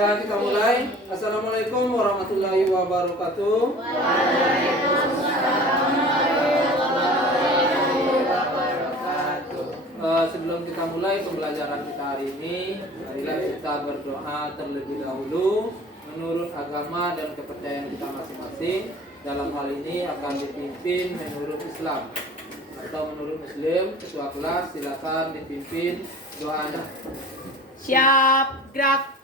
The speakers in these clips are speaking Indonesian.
Nah, kita mulai. Assalamualaikum warahmatullahi wabarakatuh. Waalaikumsalam warahmatullahi wabarakatuh. Sebelum kita mulai pembelajaran kita hari ini, marilah kita berdoa terlebih dahulu menurut agama dan kepercayaan kita masing-masing. Dalam hal ini akan dipimpin menurut Islam atau menurut Muslim. Ketua kelas silakan dipimpin doanya. Siap, gerak.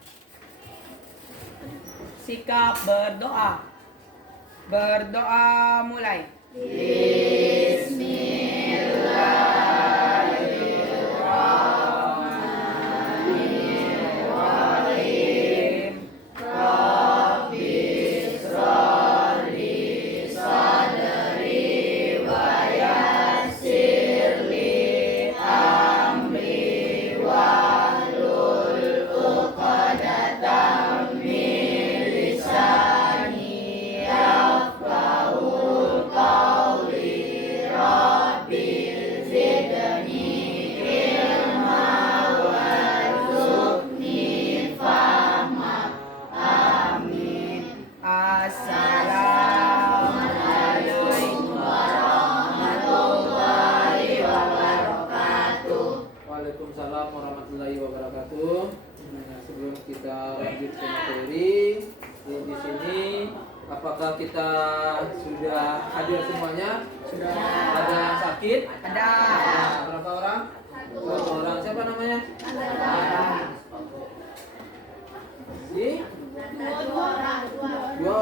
Sikap berdoa. Berdoa mulai. Bismillahirrahmanirrahim. Rabbi shrahli sadri wa yassirli amri wahlul 'uqdatam min lisani yafqahu qawli. Rabbi zidni ilma warzuqni fahma. Amin. Assalamualaikum warahmatullahi wabarakatuh. Waalaikumsalam warahmatullahi wabarakatuh. Nah, sebelum kita lanjut ke materi di sini, apakah kita sudah hadir semuanya? Sudah. Ada yang sakit? Ada. Berapa orang? Dua orang. Siapa namanya? Si? Dua orang. Dua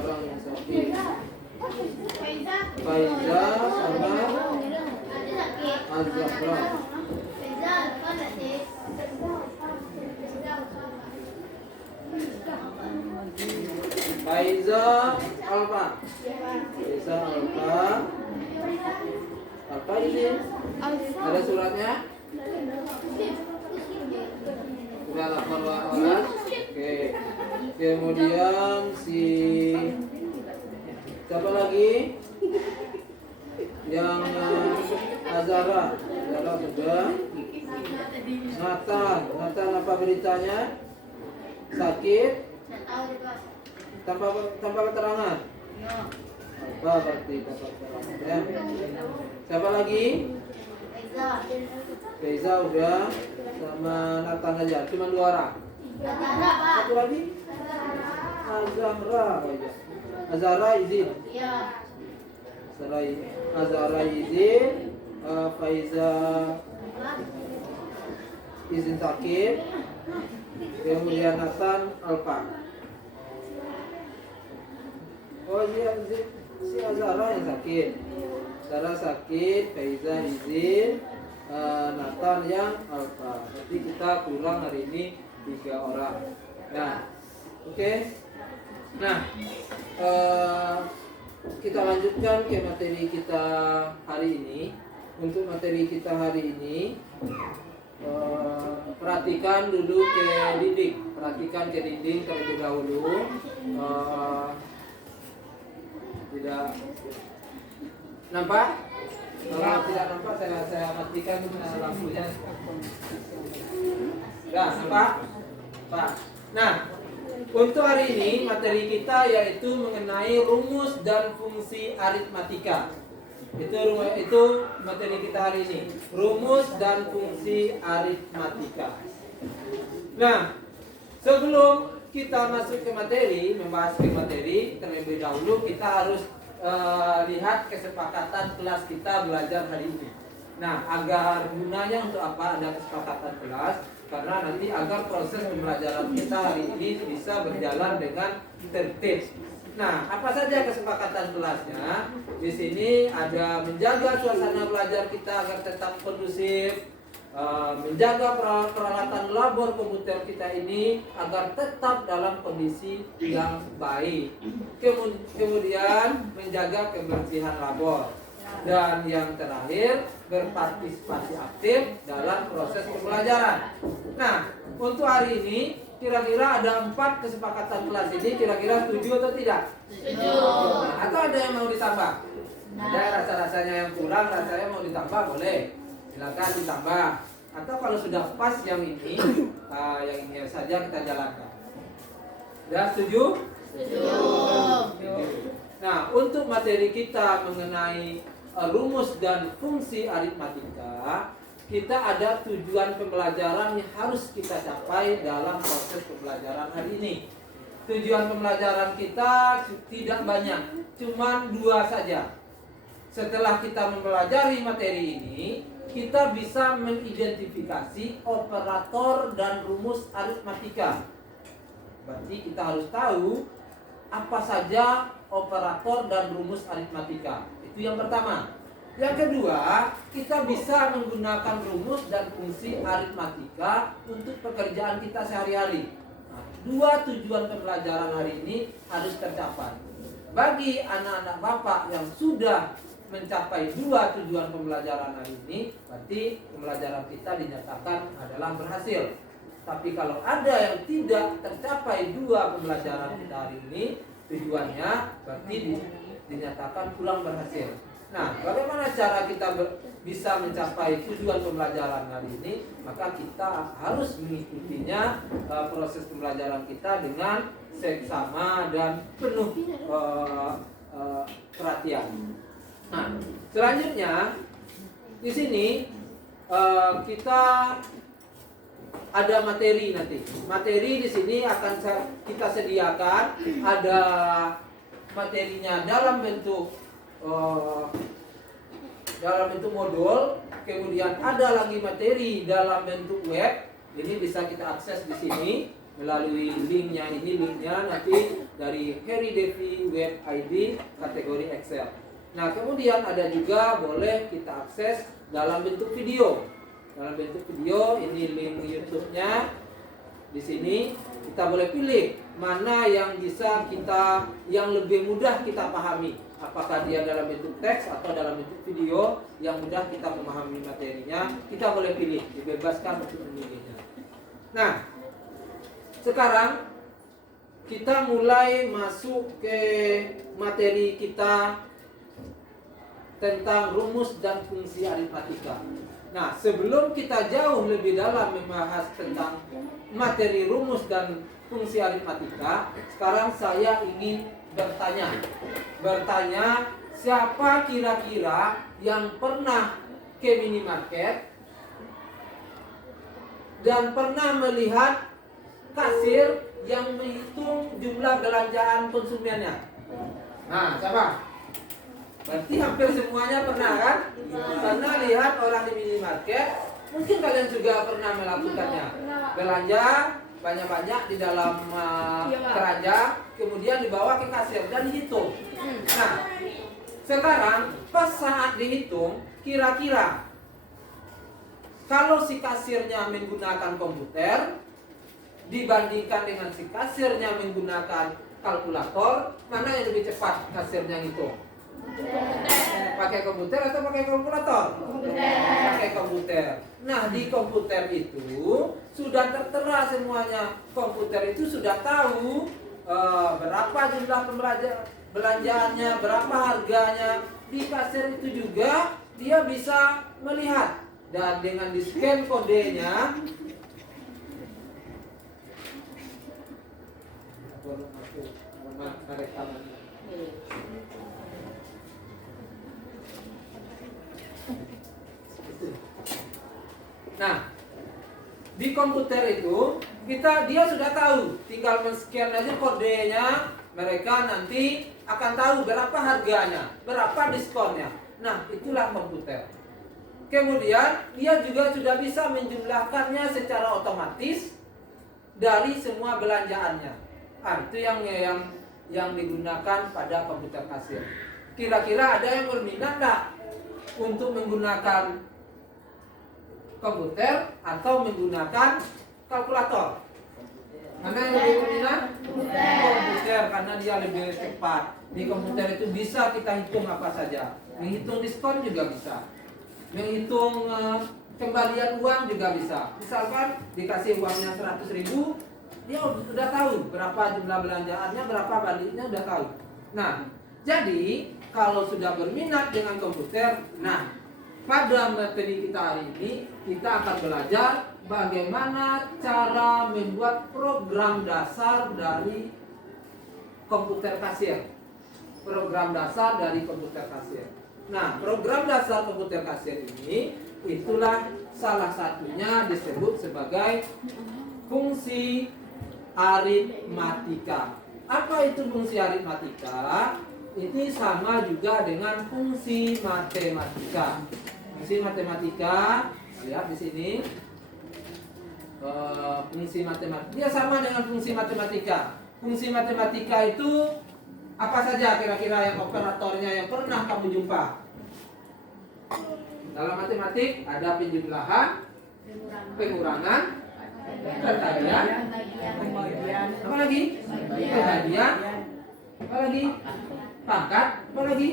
orang yang sakit. Faiza sama Azahra. Faiza Alfa. Faiza Alfa. Apa ini? Ada suratnya? Sudah lapor orang. Oke. Kemudian si siapa lagi? Yang Azara. Azara sudah. Nathan apa beritanya? Sakit? Tanpa keterangan? Apa berarti tanpa keterangan ya? Siapa lagi? Faiza udah. Sama Nathan aja, cuma dua orang. Satu lagi? Azahra aja. Azahra izin. Azahra izin. Faiza izin sakit. Kemudian Nathan Alfa. Oh iya, si Azahra yang sakit. Azahra sakit, Faiza izin, Nathan yang Alfa. Jadi kita kurang hari ini 3 orang. Nah, oke. Nah, kita lanjutkan ke materi kita hari ini. Untuk materi kita hari ini, perhatikan dulu ke dinding. Perhatikan ke dinding terlebih dahulu. Tidak nampak? Kalau tidak nampak, saya matikan lampunya. Ya, nampak? Pak. Nah, untuk hari ini materi kita yaitu mengenai rumus dan fungsi aritmatika. Itu materi kita hari ini. Rumus dan fungsi aritmatika. Nah, sebelum kita masuk ke materi, membahas ke materi, terlebih dahulu kita harus lihat kesepakatan kelas kita belajar hari ini. Nah, agar gunanya untuk apa ada kesepakatan kelas? Karena nanti agar proses pembelajaran kita hari ini bisa berjalan dengan tertib. Nah, apa saja kesepakatan kelasnya? Di sini ada menjaga suasana belajar kita agar tetap kondusif, menjaga peralatan labor komputer kita ini agar tetap dalam kondisi yang baik. Kemudian menjaga kebersihan labor. Dan yang terakhir, berpartisipasi aktif dalam proses pembelajaran. Nah, untuk hari ini kira-kira ada 4 kesepakatan kelas ini, kira-kira setuju atau tidak? Setuju. Nah, atau ada yang mau ditambah? Ada rasa-rasanya yang kurang, rasanya mau ditambah boleh. Silakan ditambah. Atau kalau sudah pas yang ini saja kita jalankan. Ya, setuju? Setuju. Nah, untuk materi kita mengenai rumus dan fungsi aritmatika, kita ada tujuan pembelajaran yang harus kita capai dalam proses pembelajaran hari ini. Tujuan pembelajaran kita tidak banyak, cuma 2 saja. Setelah kita mempelajari materi ini, kita bisa mengidentifikasi operator dan rumus aritmatika. Berarti kita harus tahu apa saja operator dan rumus aritmatika. Itu yang pertama. Yang kedua, kita bisa menggunakan rumus dan fungsi aritmatika untuk pekerjaan kita sehari-hari. Nah, 2 tujuan pembelajaran hari ini harus tercapai. Bagi anak-anak Bapak yang sudah mencapai 2 tujuan pembelajaran hari ini, berarti pembelajaran kita dinyatakan adalah berhasil. Tapi kalau ada yang tidak tercapai 2 pembelajaran kita hari ini, tujuannya berarti dinyatakan kurang berhasil. Nah, bagaimana cara kita bisa mencapai tujuan pembelajaran hari ini? Maka kita harus mengikutinya, proses pembelajaran kita dengan seksama dan penuh perhatian. Nah, selanjutnya di sini kita ada materi nanti. Materi di sini akan kita sediakan, ada materinya dalam bentuk modul, kemudian ada lagi materi dalam bentuk web. Ini bisa kita akses di sini melalui linknya. Ini linknya nanti dari Harry Devi Web ID kategori Excel. Nah, kemudian ada juga boleh kita akses dalam bentuk video. Dalam bentuk video, ini link YouTube-nya. Di sini kita boleh pilih mana yang bisa yang lebih mudah kita pahami. Apakah dia dalam bentuk teks atau dalam bentuk video yang mudah kita memahami materinya, kita boleh pilih, dibebaskan untuk memilihnya. Nah, sekarang kita mulai masuk ke materi kita tentang rumus dan fungsi aritmatika. Nah, sebelum kita jauh lebih dalam membahas tentang materi rumus dan fungsi aritmatika, sekarang saya ingin bertanya, siapa kira-kira yang pernah ke minimarket dan pernah melihat kasir yang menghitung jumlah belanjaan konsumennya? Nah, siapa? Berarti hampir semuanya pernah kan? Karena lihat orang di minimarket, mungkin kalian juga pernah melakukannya. Belanja banyak-banyak di dalam keranjang, kemudian dibawa ke kasir dan dihitung. Nah, sekarang pas saat dihitung, kira-kira kalau si kasirnya menggunakan komputer dibandingkan dengan si kasirnya menggunakan kalkulator, mana yang lebih cepat kasirnya hitung? Pakai komputer atau pakai kalkulator? Pakai komputer. Nah, di komputer itu sudah tertera semuanya. Komputer itu sudah tahu berapa jumlah belanjaannya, berapa harganya. Di kasir itu juga dia bisa melihat, dan dengan di scan kodenya Nah, di komputer itu dia sudah tahu, tinggal men-scan aja kodenya, mereka nanti akan tahu berapa harganya, berapa diskonnya. Nah, itulah komputer. Kemudian dia juga sudah bisa menjumlahkannya secara otomatis dari semua belanjaannya. Ah, itu yang digunakan pada komputer kasir. Kira-kira ada yang berminat enggak untuk menggunakan komputer atau menggunakan kalkulator? Mana yang lebih berminat? Komputer, karena dia lebih cepat. Di komputer itu bisa kita hitung apa saja. Menghitung diskon juga bisa. Menghitung kembalian uang juga bisa. Misalkan dikasih uangnya 100.000, dia sudah tahu berapa jumlah belanjaannya, berapa baliknya sudah tahu. Nah, jadi kalau sudah berminat dengan komputer, nah pada materi kita hari ini kita akan belajar bagaimana cara membuat program dasar dari komputer kasir. Program dasar dari komputer kasir. Nah, program dasar komputer kasir ini itulah salah satunya disebut sebagai fungsi aritmatika. Apa itu fungsi aritmatika? Ini sama juga dengan fungsi matematika. Fungsi matematika, lihat di sini. Fungsi matematika, dia sama dengan fungsi matematika. Fungsi matematika itu apa saja kira-kira yang operatornya yang pernah kamu jumpa? Dalam matematik ada penjumlahan, pengurangan, perkalian, apa lagi? Pembagian, apa lagi? Pangkat, apa lagi?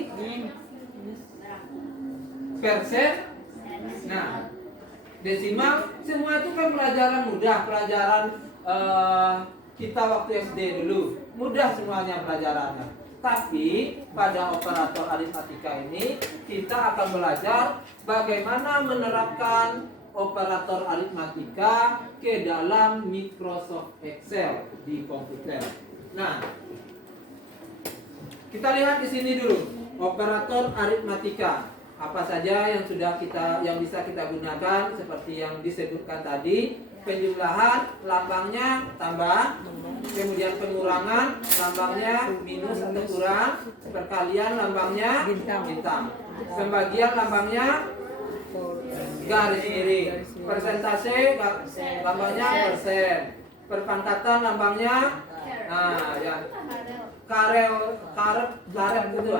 Persen. Nah, desimal, semua itu kan pelajaran mudah, pelajaran kita waktu SD dulu. Mudah semuanya pelajarannya. Tapi pada operator aritmatika ini kita akan belajar bagaimana menerapkan operator aritmatika ke dalam Microsoft Excel di komputer. Nah, kita lihat di sini dulu operator aritmatika. Apa saja yang bisa kita gunakan seperti yang disebutkan tadi. Penjumlahan lambangnya tambah, kemudian pengurangan lambangnya minus atau kurang, perkalian lambangnya bintang, pembagian lambangnya garis miring, persentase lambangnya persen, perpangkatan lambangnya karet itu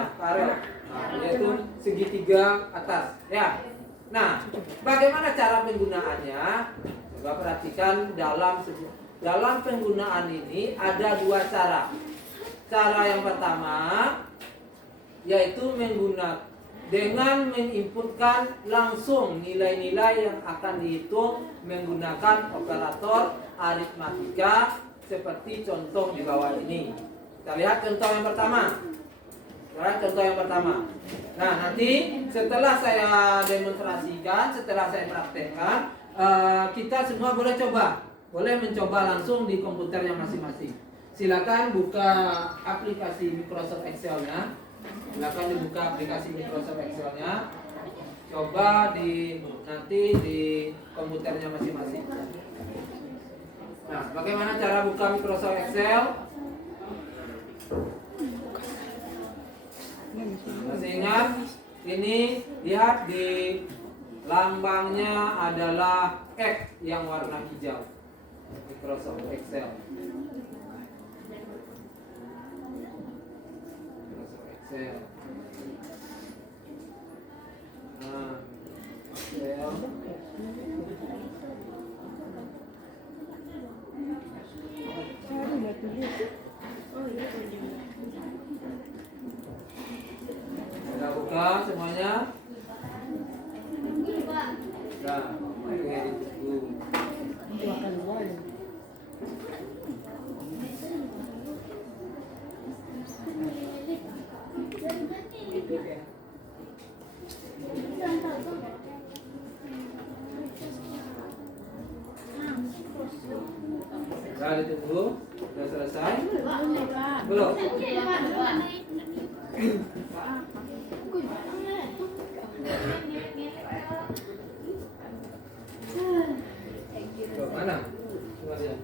yaitu segitiga atas ya. Nah, bagaimana cara penggunaannya? Coba perhatikan dalam penggunaan ini ada dua cara. Cara yang pertama yaitu dengan menginputkan langsung nilai-nilai yang akan dihitung menggunakan operator aritmatika seperti contoh di bawah ini. Kita lihat contoh yang pertama. Nah, nanti setelah saya demonstrasikan, setelah saya praktekkan, kita semua boleh mencoba langsung di komputernya masing-masing. Silakan buka aplikasi Microsoft Excel-nya. Silakan dibuka aplikasi Microsoft Excel-nya. Coba nanti di komputernya masing-masing. Nah, bagaimana cara buka Microsoft Excel? Masih ingat? Ini lihat di lambangnya adalah X yang warna hijau. Microsoft Excel. Nah, Excel. Sudah buka semuanya? Nah, oke, Sudah ditunggu. Sudah selesai? Belum? Mana? Coba lihat.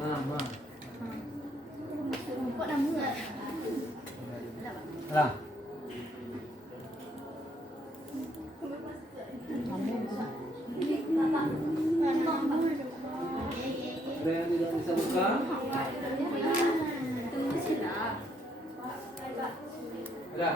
Nah. Lah. Ada yang tidak bisa buka? Ada?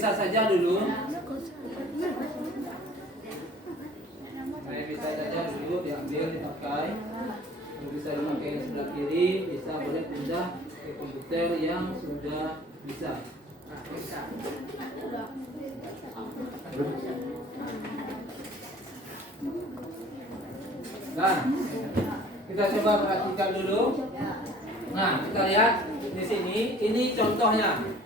bisa saja dulu. Bisa saja dulu diambil, dipakai. Bisa dipakai yang sebelah kiri, bisa boleh pindah ke komputer yang sudah bisa. Nah, bisa. Nah, kita coba perhatikan dulu. Nah, kita lihat di sini. Ini contohnya.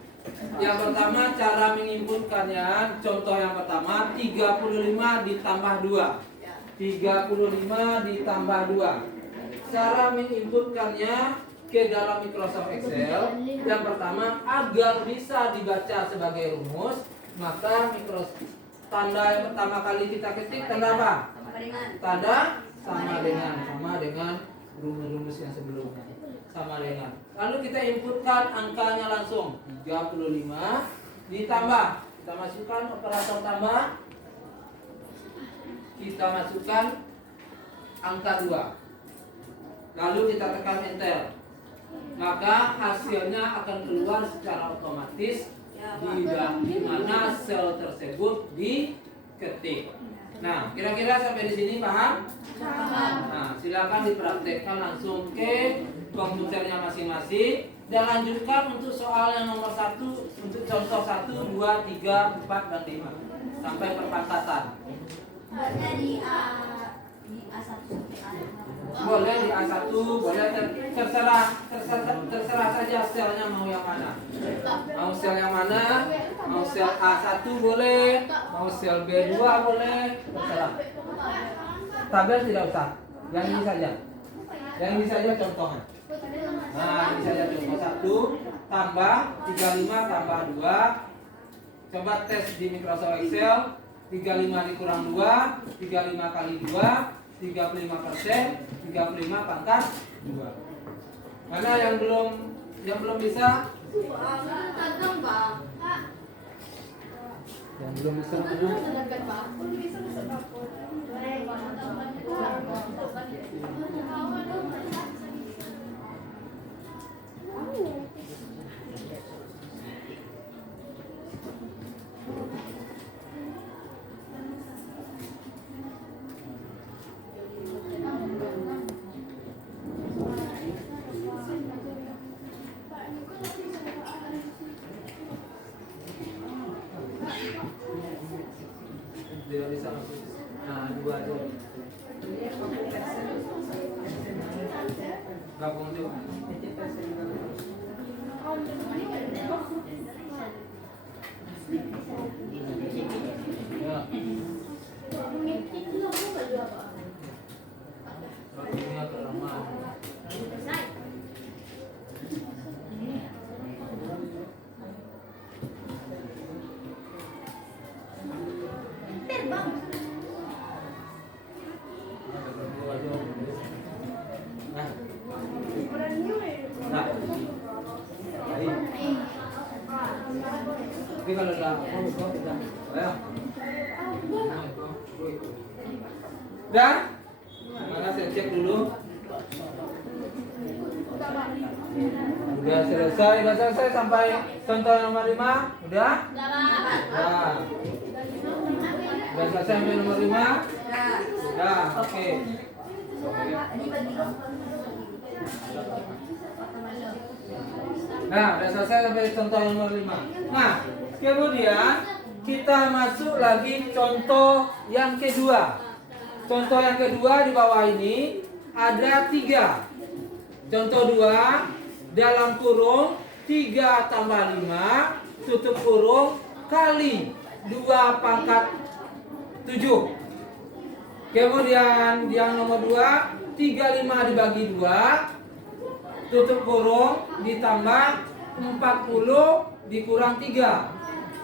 Yang pertama cara menginputkannya. Contoh yang pertama 35 ditambah 2. 35 ditambah 2. Cara menginputkannya ke dalam Microsoft Excel. Yang pertama, agar bisa dibaca sebagai rumus, maka tanda yang pertama kali kita ketik tanda apa? Tanda sama dengan rumus-rumus yang sebelumnya. Sama dengan. Lalu kita inputkan angkanya langsung. 35 ditambah. Kita masukkan operator tambah. Kita masukkan angka 2. Lalu kita tekan enter. Maka hasilnya akan keluar secara otomatis di mana sel tersebut diketik. Nah, kira-kira sampai di sini paham? Nah, silakan dipraktekkan langsung ke komputernya masing-masing dan lanjutkan untuk soal yang nomor 1 untuk contoh 1, 2, 3, 4 dan 5 sampai perpangkatan. Di A1 Boleh di A1, boleh terserah saja selnya mau yang mana. Mau sel yang mana? Mau sel A1 boleh, mau sel B2 boleh, terserah. Tabel tidak usah. Yang ini saja. Yang ini saja contohnya. Nah, ini saja contoh 1 tambah 35 tambah 2. Coba tes di Microsoft Excel. 35 dikurang 2, 35 kali 2, 35%, 35 pangkat 2. Mana yang belum bisa? Yang belum bisa dulu. Tidak bisa. Nah, 2 aja. Gabung juga. Ya. Ini agak lama. Tapi kalau udah dan mana saya cek dulu. Udah selesai sampai contoh nomor 5. Udah? Udah. Udah selesai sampai nomor 5? Udah, oke. Nah, udah selesai sampai contoh nomor 5. Nah, kemudian kita masuk lagi contoh yang kedua. Contoh yang kedua di bawah ini ada 3. Contoh 2 dalam kurung 3 tambah 5 tutup kurung kali 2 pangkat 7. Kemudian yang nomor 2 35 dibagi 2 tutup kurung ditambah 40 dikurang 3.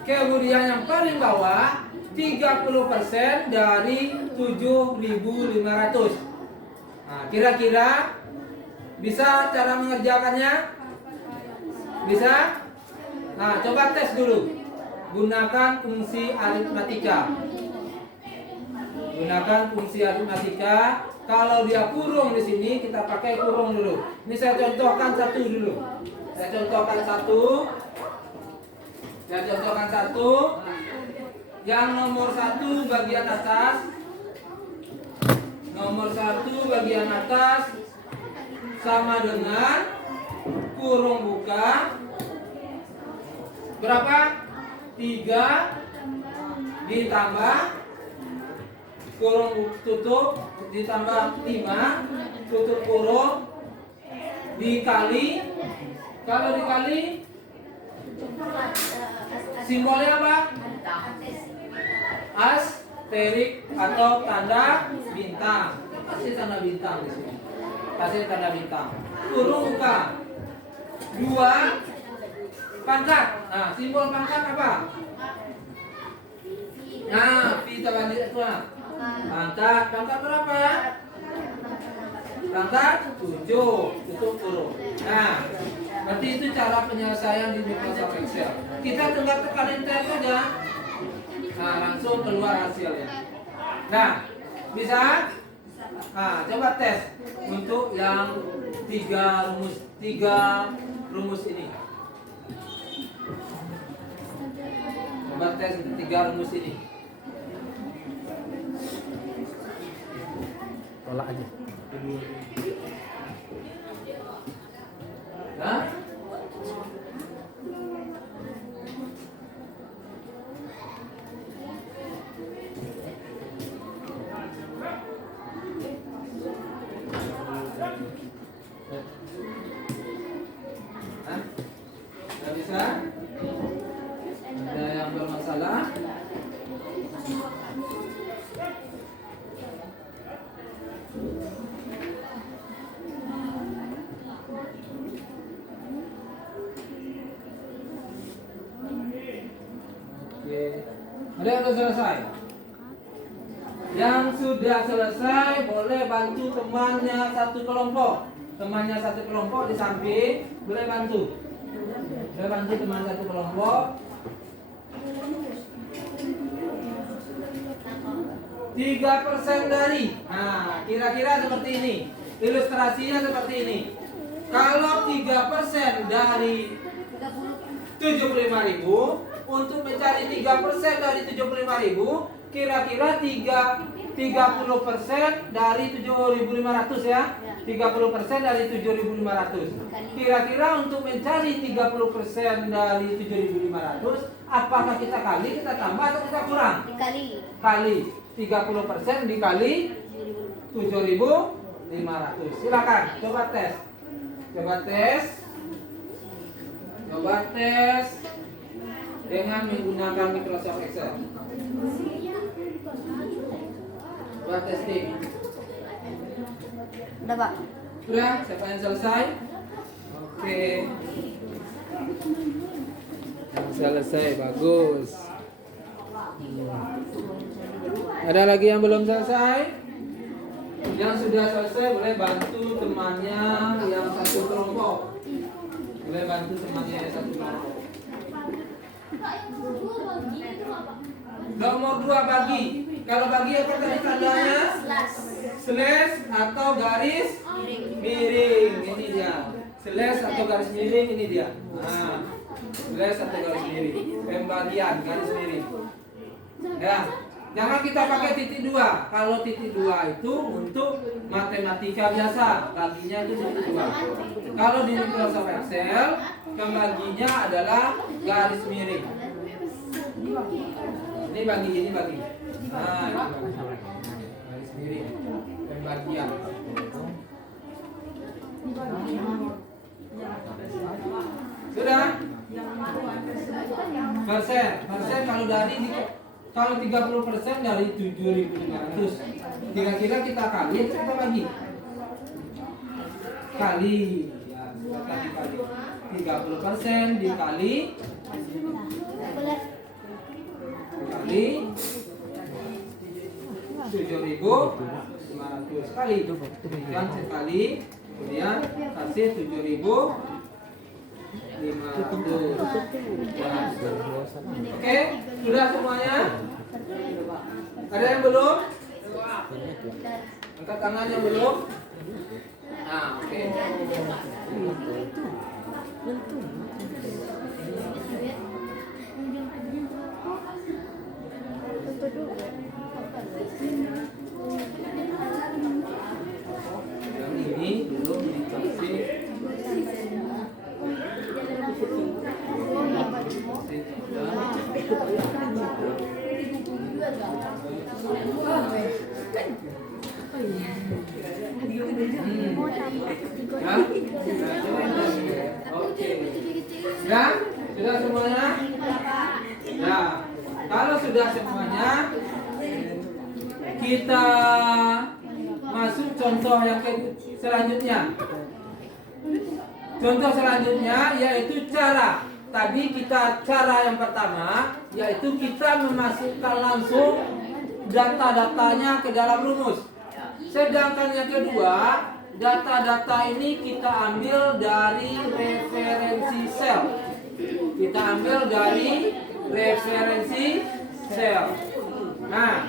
Kemudian yang paling bawah 30% dari 7.500. Nah, kira-kira bisa cara mengerjakannya? Bisa? Nah, coba tes dulu. Gunakan fungsi aritmatika. Gunakan fungsi aritmatika. Kalau dia kurung di sini, kita pakai kurung dulu. Ini saya contohkan 1 dulu. Saya contohkan 1. Saya contohkan satu. Yang nomor 1 bagian atas. Nomor 1 bagian atas sama dengan kurung buka berapa? 3 ditambah kurung tutup ditambah 5 tutup kurung dikali, kalau dikali simbolnya apa? Asterik atau tanda bintang. Kasih tanda bintang di sini. Kasih tanda bintang. Kurung buka 2 pangkat. Nah, simbol pangkat apa? Nah, V terbalik itu. Pangkat berapa ya? Pangkat 7, tutup kurung. Nah, berarti itu cara penyelesaian di Microsoft Excel. Kita tinggal tekan enter saja. Nah, langsung keluar hasilnya. Nah, bisa? Nah, coba tes untuk yang 3 rumus ini. Coba tes untuk 3 rumus ini. Tolak aja. Nah, nggak bisa? Ada yang bermasalah? Oke. Ada yang sudah selesai? Yang sudah selesai boleh bantu temannya satu kelompok. Temannya satu kelompok di samping boleh bantu. Boleh bantu teman satu kelompok. 3% dari. Nah, kira-kira seperti ini. Ilustrasinya seperti ini. Kalau 3% dari 75.000, untuk mencari 3% dari 75.000, kira-kira 30% dari 7.500 ya. 30% dari 7.500. Kira-kira untuk mencari 30% dari 7.500, apakah kita kali, kita tambah atau kita kurang? Kali 30% dikali 7.500. Silakan coba tes. Coba tes dengan menggunakan Microsoft Excel. Coba testing. Udah, Pak. Sudah, siapa yang selesai? Oke. Yang selesai, bagus. Ada lagi yang belum selesai? Yang sudah selesai boleh bantu temannya yang satu kelompok. Boleh bantu temannya yang satu kelompok. Nomor 2 bagi. Kalau bagi apa tadi tandanya? Slash atau garis miring. Ini dia. Slash atau garis miring, ini dia. Nah, slash atau garis miring. Pembagian garis miring. Ya. Jangan kita pakai titik 2. Kalau titik 2 itu untuk matematika biasa, baginya itu titik 2. Kalau di Microsoft Excel, pembaginya adalah garis miring. Ini bagi, ini bagi. Nah, ini bagi. Garis miring. Pembagian. Sudah? Persen kalau 30% dari 7.500, kira-kira kita kali atau kita bagi? Kali, ya, kita kali 30% dikali 7.500 kali itu kan sekali, kemudian kasih 7.500. Oke, sudah semuanya? Ada yang belum? Angkat tangan yang belum? Nah, oke. Yang ini belum dikasih Oke. Ya, sudah semuanya? Ya, kalau sudah semuanya, kita masuk contoh yang selanjutnya. Contoh selanjutnya yaitu cara. Tadi cara yang pertama yaitu kita memasukkan langsung data-datanya ke dalam rumus. Sedangkan yang kedua, data-data ini kita ambil dari referensi sel. Kita ambil dari referensi sel. Nah,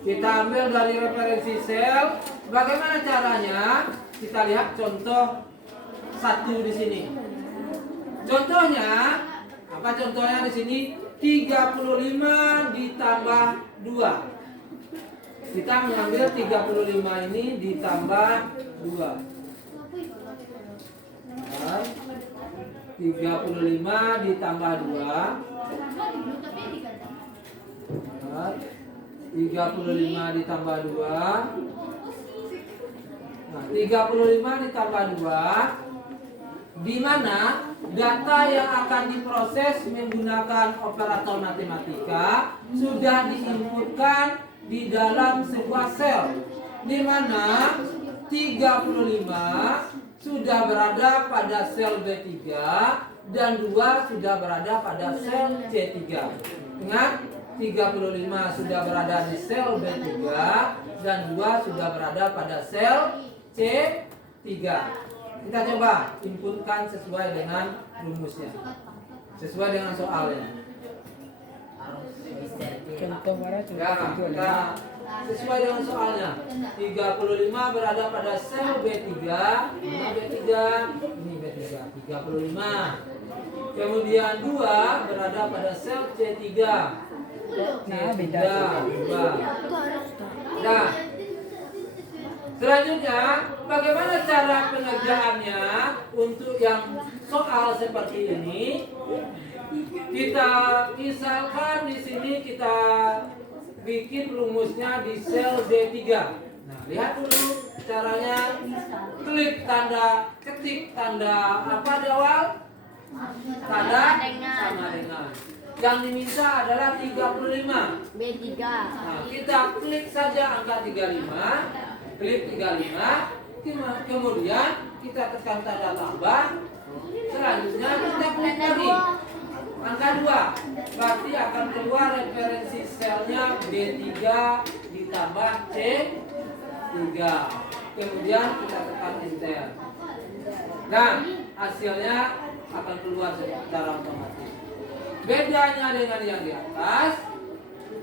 kita ambil dari referensi sel. Bagaimana caranya? Kita lihat contoh 1 di sini. Contohnya, apa contohnya di sini? 35 ditambah 2. Kita mengambil 35 ini ditambah 2. Nah, 35 ditambah 2. Nah, 35 ditambah 2. Nah, 35 ditambah 2, di mana data yang akan diproses menggunakan operator matematika sudah diinputkan di dalam sebuah sel, di mana 35 sudah berada pada sel B3 dan 2 sudah berada pada sel C3. Ingat, 35 sudah berada di sel B3 dan 2 sudah berada pada sel C3. Kita coba inputkan sesuai dengan rumusnya, sesuai dengan soalnya. Contoh mana? Ya, kita sesuai dengan soalnya. 35 berada pada sel B3, ini B3, ini B3, 35. Kemudian 2 berada pada sel C3. Nah, beda. 2. Nah, selanjutnya, bagaimana cara pengerjaannya untuk yang soal seperti ini? Kita misalkan di sini kita bikin rumusnya di sel D3. Nah, lihat dulu caranya. Klik tanda, ketik tanda apa di awal? Tanda sama dengan. Yang diminta adalah 35. B3. Nah, kita klik saja angka 35. Klik 35, kemudian kita tekan tanda tambah. Selanjutnya kita klik lagi angka 2. Berarti akan keluar referensi selnya B3 ditambah C3. Kemudian kita tekan enter. Nah, hasilnya akan keluar secara otomatis. Bedanya dengan yang di atas,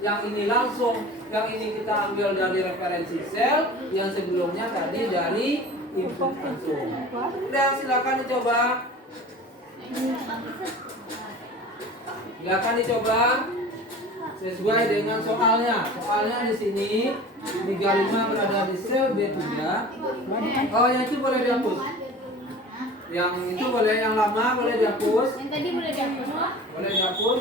yang ini langsung, yang ini kita ambil dari referensi sel, yang sebelumnya tadi dari input langsung. Dan silakan dicoba. Silakan dicoba sesuai dengan soalnya. Soalnya di sini 35 berada di sel B3. Oh, yang itu boleh dihapus. Yang itu boleh, yang lama boleh dihapus. Yang tadi boleh dihapus. Boleh dihapus.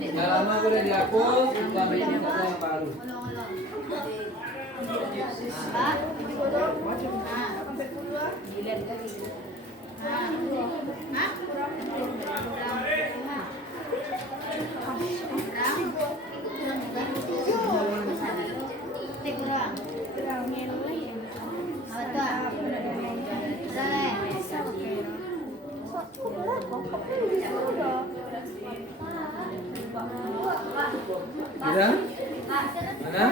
Yang lama boleh dihapus, kita bikin data yang baru. Sudah? Mana?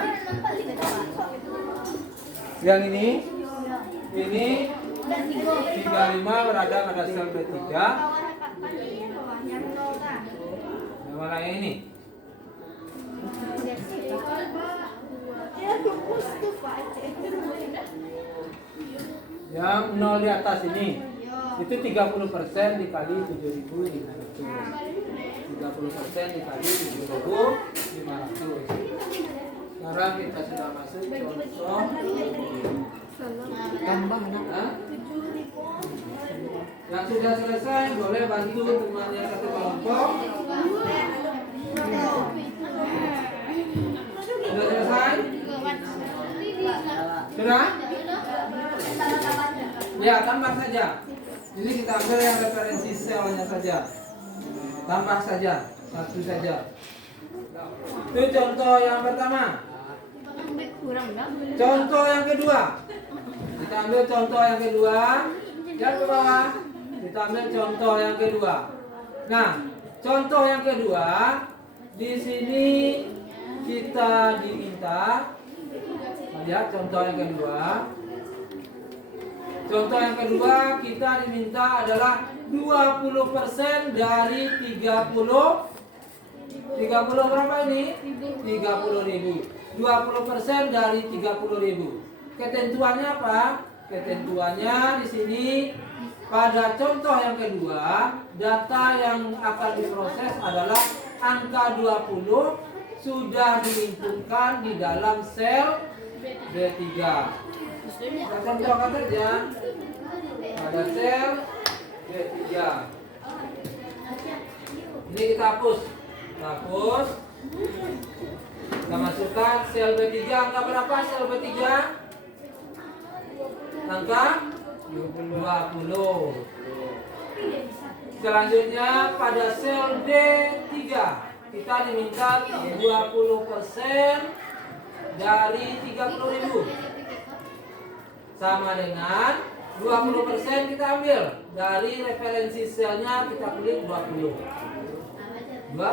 Yang ini 35 berada pada sel B3. Yang mana yang ini? Yang 0 di atas ini itu 30% dikali 7.500. 30% dikali 7.500. Sekarang kita sudah masuk contoh. Tambah nak. Hah? Yang sudah selesai boleh bantu temannya satu kelompok. Sudah selesai? Sudah? Ya, tambah saja. Jadi kita ambil yang referensi selnya saja. Tambah saja, satu saja. Itu contoh yang pertama. Contoh yang kedua. Kita ambil contoh yang kedua. Yang ke bawah. Kita ambil contoh yang kedua. Nah, contoh yang kedua di sini kita diminta. Lihat contoh yang kedua. Contoh yang kedua kita diminta adalah 20% dari 30 berapa ini? 30.000. 20% dari 30.000. Ketentuannya apa? Ketentuannya di sini pada contoh yang kedua, data yang akan diproses adalah angka 20 sudah dilingkupkan di dalam sel B3. Kita contohkan saja pada sel B3. Ini kita hapus. Hapus. Kita masukkan sel B3. Angka berapa sel B3? Angka 20. Selanjutnya pada sel D3 kita diminta 20% dari 30.000. Sama dengan 20% kita ambil dari referensi selnya, kita klik 20. 20%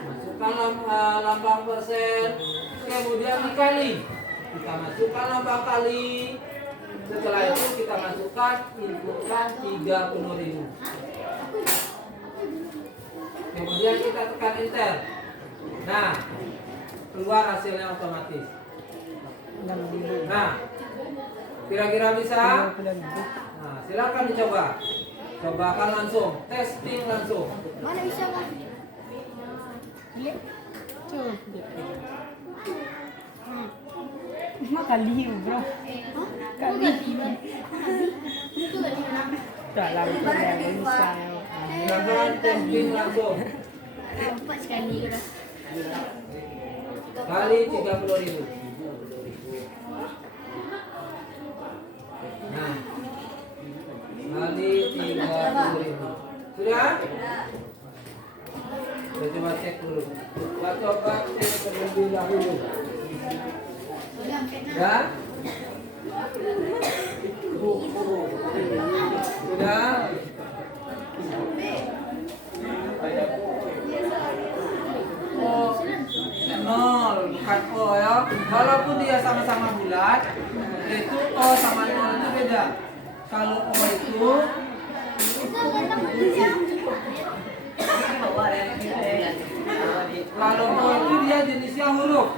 masukkan lambang persen, kemudian dikali. Kita masukkan lambang kali. Setelah itu kita masukkan inputkan 30.000. Kemudian kita tekan enter. Nah, keluar hasilnya otomatis. Nah, kira-kira bisa? Nah, silakan dicoba. Cobakan langsung, testing langsung. Mana bisa kan? Coba. Kali bro. Kali. Dalam bisa. Silakan testing langsung. Empat sekali udah. Kali 30.000. Nah, kali 30.000. Sudah? Kita coba cek dulu. Kita coba cek terlebih dahulu. Ya? Sudah? Oh, 0 bukan O ya. Walaupun dia sama-sama bulat, itu O sama 0 itu beda. Kalau O itu kalau O itu dia jenisnya huruf,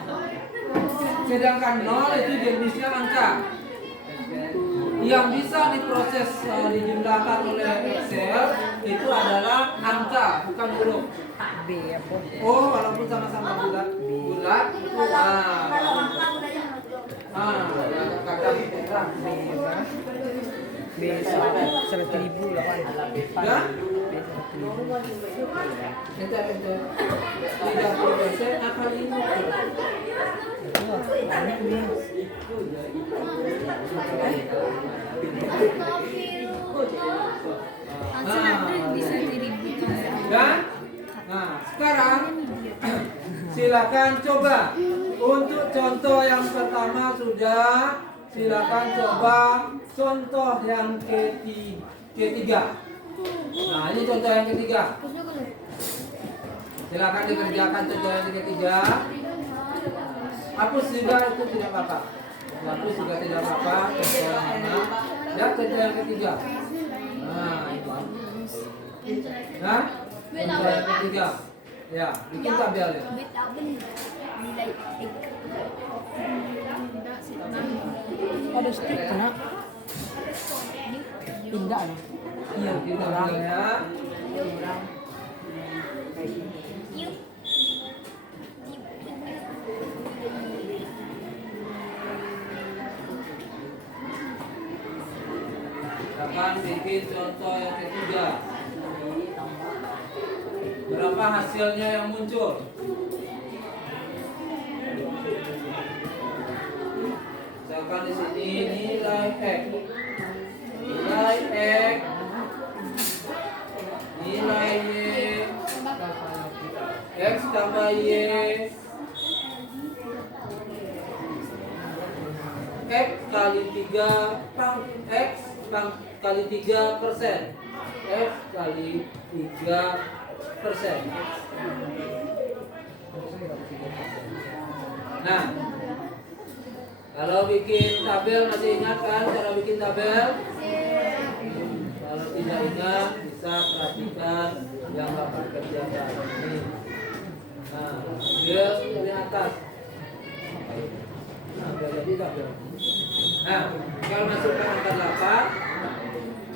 sedangkan 0 itu jenisnya angka. Yang bisa diproses dijumlahkan oleh Excel itu adalah angka, bukan huruf. B apa? Oh, walaupun sama-sama bulat, kadang terang. B 100.000 lah kan. Ya? B 100.000. Enter. 30% akan ini. Banyak nih. Dan, nah sekarang silakan coba. Untuk contoh yang pertama sudah, silakan coba contoh yang ketiga. Nah ini contoh yang ketiga. Silakan dikerjakan contoh yang ketiga. Hapus juga itu tidak apa-apa. Hapus juga tidak apa-apa. Contoh yang mana? Ya contoh yang ketiga. Nah itu. Nah contoh yang ketiga. Ya bikin tabelnya. Ada stick kena. Tidak nih. Iya, kita mulai ya. Akan bikin contoh yang ketiga. Berapa hasilnya yang muncul? Misalkan di sini nilai X, nilai X, nilai Y, X tambah Y, X kali 3 X kali 3%, X kali 3%. Nah, kalau bikin tabel masih ingat kan cara bikin tabel? Kalau tidak ingat bisa perhatikan yang Bapak kerjakan ini. Nah, ambil dari atas. Nah, biar jadi tabel. Nah, kalau masukkan angka 8,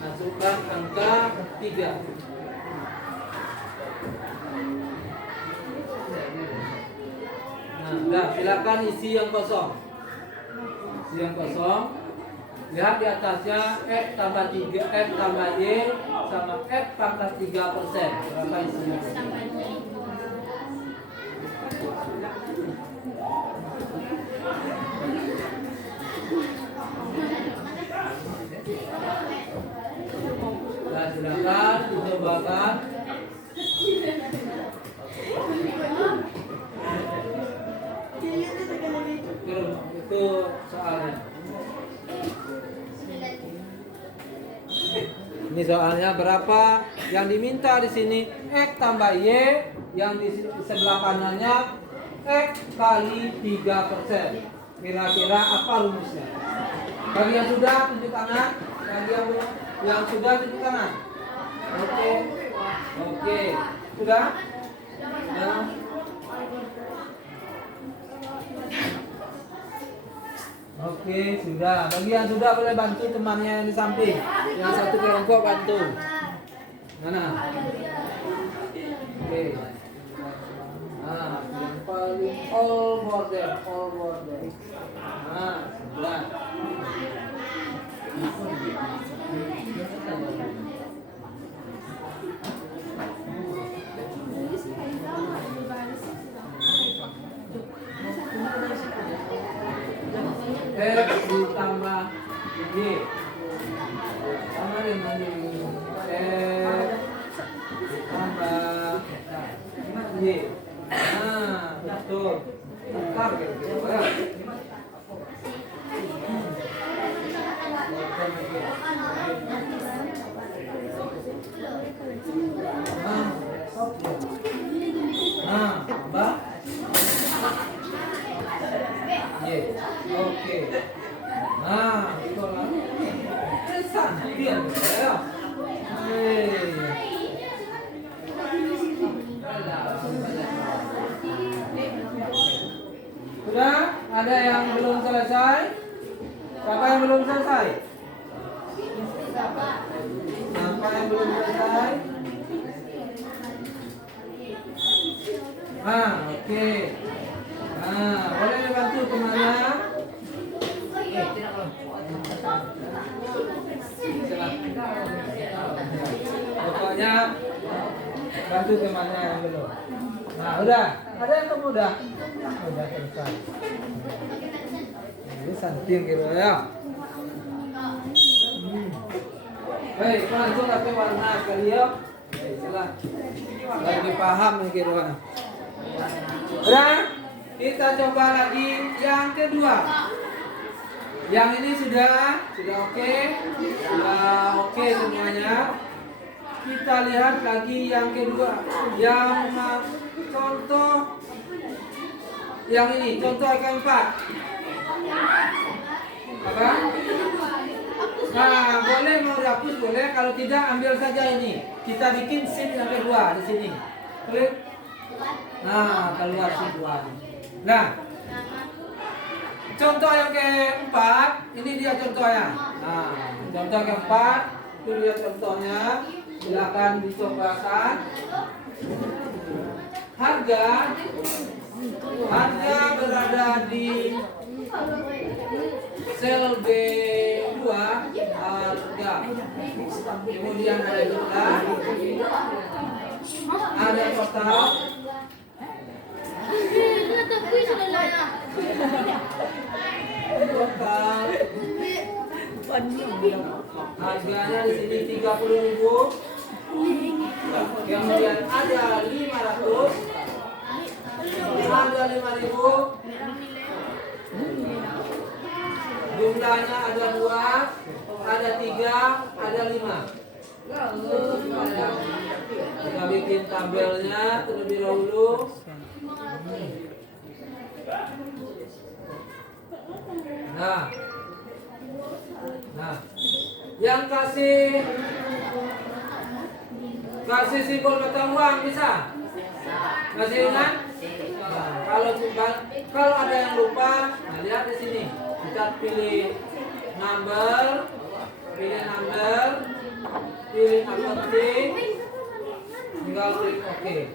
masukkan angka 3. Nah, udah, silakan isi yang kosong. Isi yang kosong. Lihat di atasnya X tambah 3, X tambah Y sama X pangkat 3%. Berapa isinya? Nah, silakan dicobakan. Itu soalnya. Ini soalnya berapa yang diminta di sini X tambah Y, yang di sebelah kanannya X kali 3%. Kira-kira apa rumusnya? Bagi yang sudah tunjuk kanan, bagi yang sudah tunjuk kanan. Oke, sudah? Nah. Oke, sudah. Bagi yang sudah boleh bantu temannya yang di samping. Yang satu kelompok bantu. Mana? Oke. Nah, yang paling all border. Nah, sudah. X ditambah Y sama dengan ini. X ditambah Y. Nah, betul. Bentar kira-kira. Nah, tambah Y. Oke. Nah, itu lah. Santir ya. Sudah? Ada yang belum selesai? Siapa yang belum selesai? Siapa yang belum selesai? Oke. Nah, boleh bantu temannya? Pokoknya bantu temannya yang belum. Nah, udah. Ada yang kamu udah? Udah selesai. Ini santir gitu ya. Hei, langsung pakai warna kali ya. Silah. Lagi paham nih kira. Udah? Kita coba lagi yang kedua. Yang ini sudah oke? Sudah oke semuanya. Kita lihat lagi yang kedua. Yang contoh yang ini, contoh AK4. Apa? Nah, boleh mau dihapus boleh, kalau tidak ambil saja ini. Kita bikin sheet yang kedua di sini. Klik. Nah, keluar sheet 1. Nah, contoh yang keempat, ini dia contohnya. Nah, contoh keempat, itu dia contohnya. Silakan dicobakan. Harga berada di sel B2 harga. Kemudian ada jumlah, ada total, harganya di sini 30.000. Kemudian ada 500, ada 5.000. Jumlahnya ada 2, ada 3, ada 5. Kita bikin tabelnya terlebih dahulu. Nah, yang kasih simbol mata uang bisa? Kasih ingat? Nah, kalau ada yang lupa, nah lihat di sini. Kita pilih number, pilih accounting, tinggal klik OK.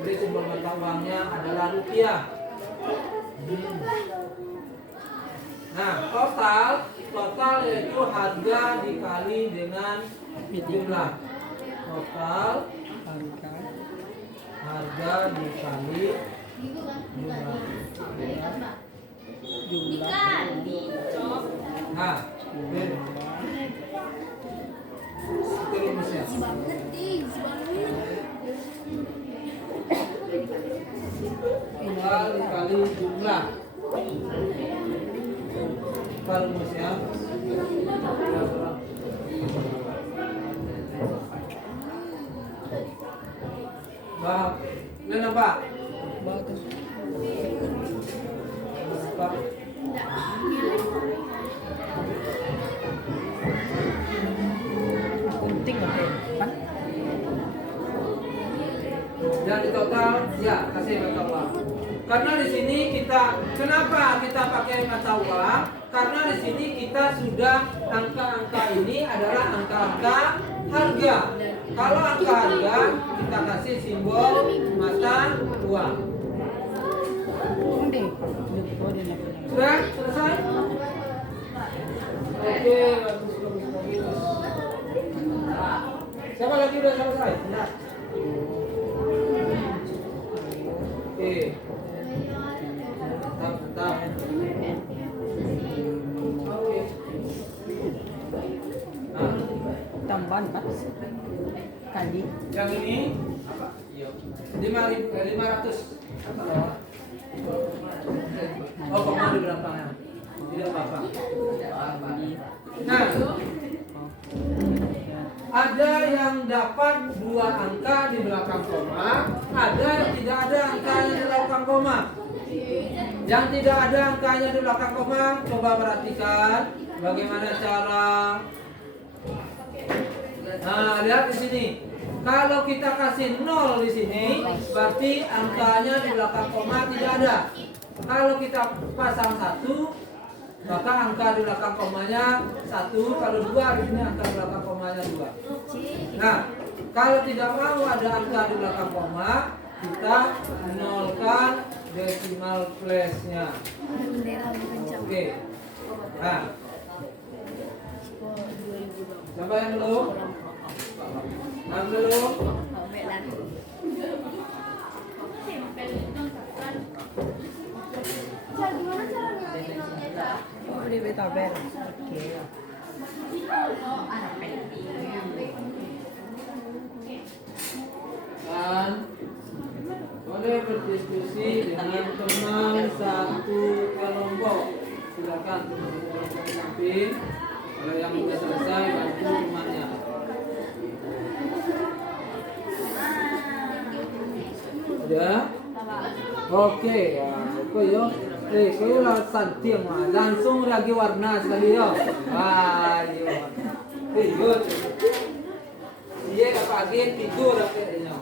Jadi simbol mata uangnya adalah rupiah. Nah, total yaitu harga dikali dengan jumlah. Total harga dikali jumlah. Nah, itu rumusnya. Total dikali jumlah. Apa rumusnya? Bah, ini apa? Penting kan? Dan di total, ya kasih mata uang. Karena di sini kenapa kita pakai mata uang? Karena di sini kita sudah angka-angka ini adalah angka-angka harga. Kalau angka harga kita kasih simbol mata uang. Sudah selesai? Oke, bagus. Siapa lagi udah selesai? Nah. Oke. Mantap. Oke. Nah, Tambahan Pak kali. yang ini 500. Oh, koma di belakangnya. Tidak apa-apa. Nah, ada yang dapat 2 angka di belakang koma, ada yang tidak ada angkanya di belakang koma. Yang tidak ada angkanya di belakang koma, coba perhatikan bagaimana cara. Nah, lihat di sini. Kalau kita kasih 0 di sini, berarti angkanya di belakang koma tidak ada. Kalau kita pasang 1, maka angka di belakang komanya 1. Kalau 2 di sini angka di belakang komanya 2. Nah, kalau tidak mau ada angka di belakang koma, kita nolkan decimal place-nya. Oke. Nah, siapa yang belum? Yang belum? Oh, di tabel. Oke. Dan boleh berdiskusi dengan teman satu kelompok. Silakan teman-teman samping. Kalau yang sudah selesai bantu temannya. Sudah? Oke, ya, oke yo. Kayo lang santiang langsung lagi warna sekali yo. Wah, yo. Yun. Iya kapag tidur ako inyo.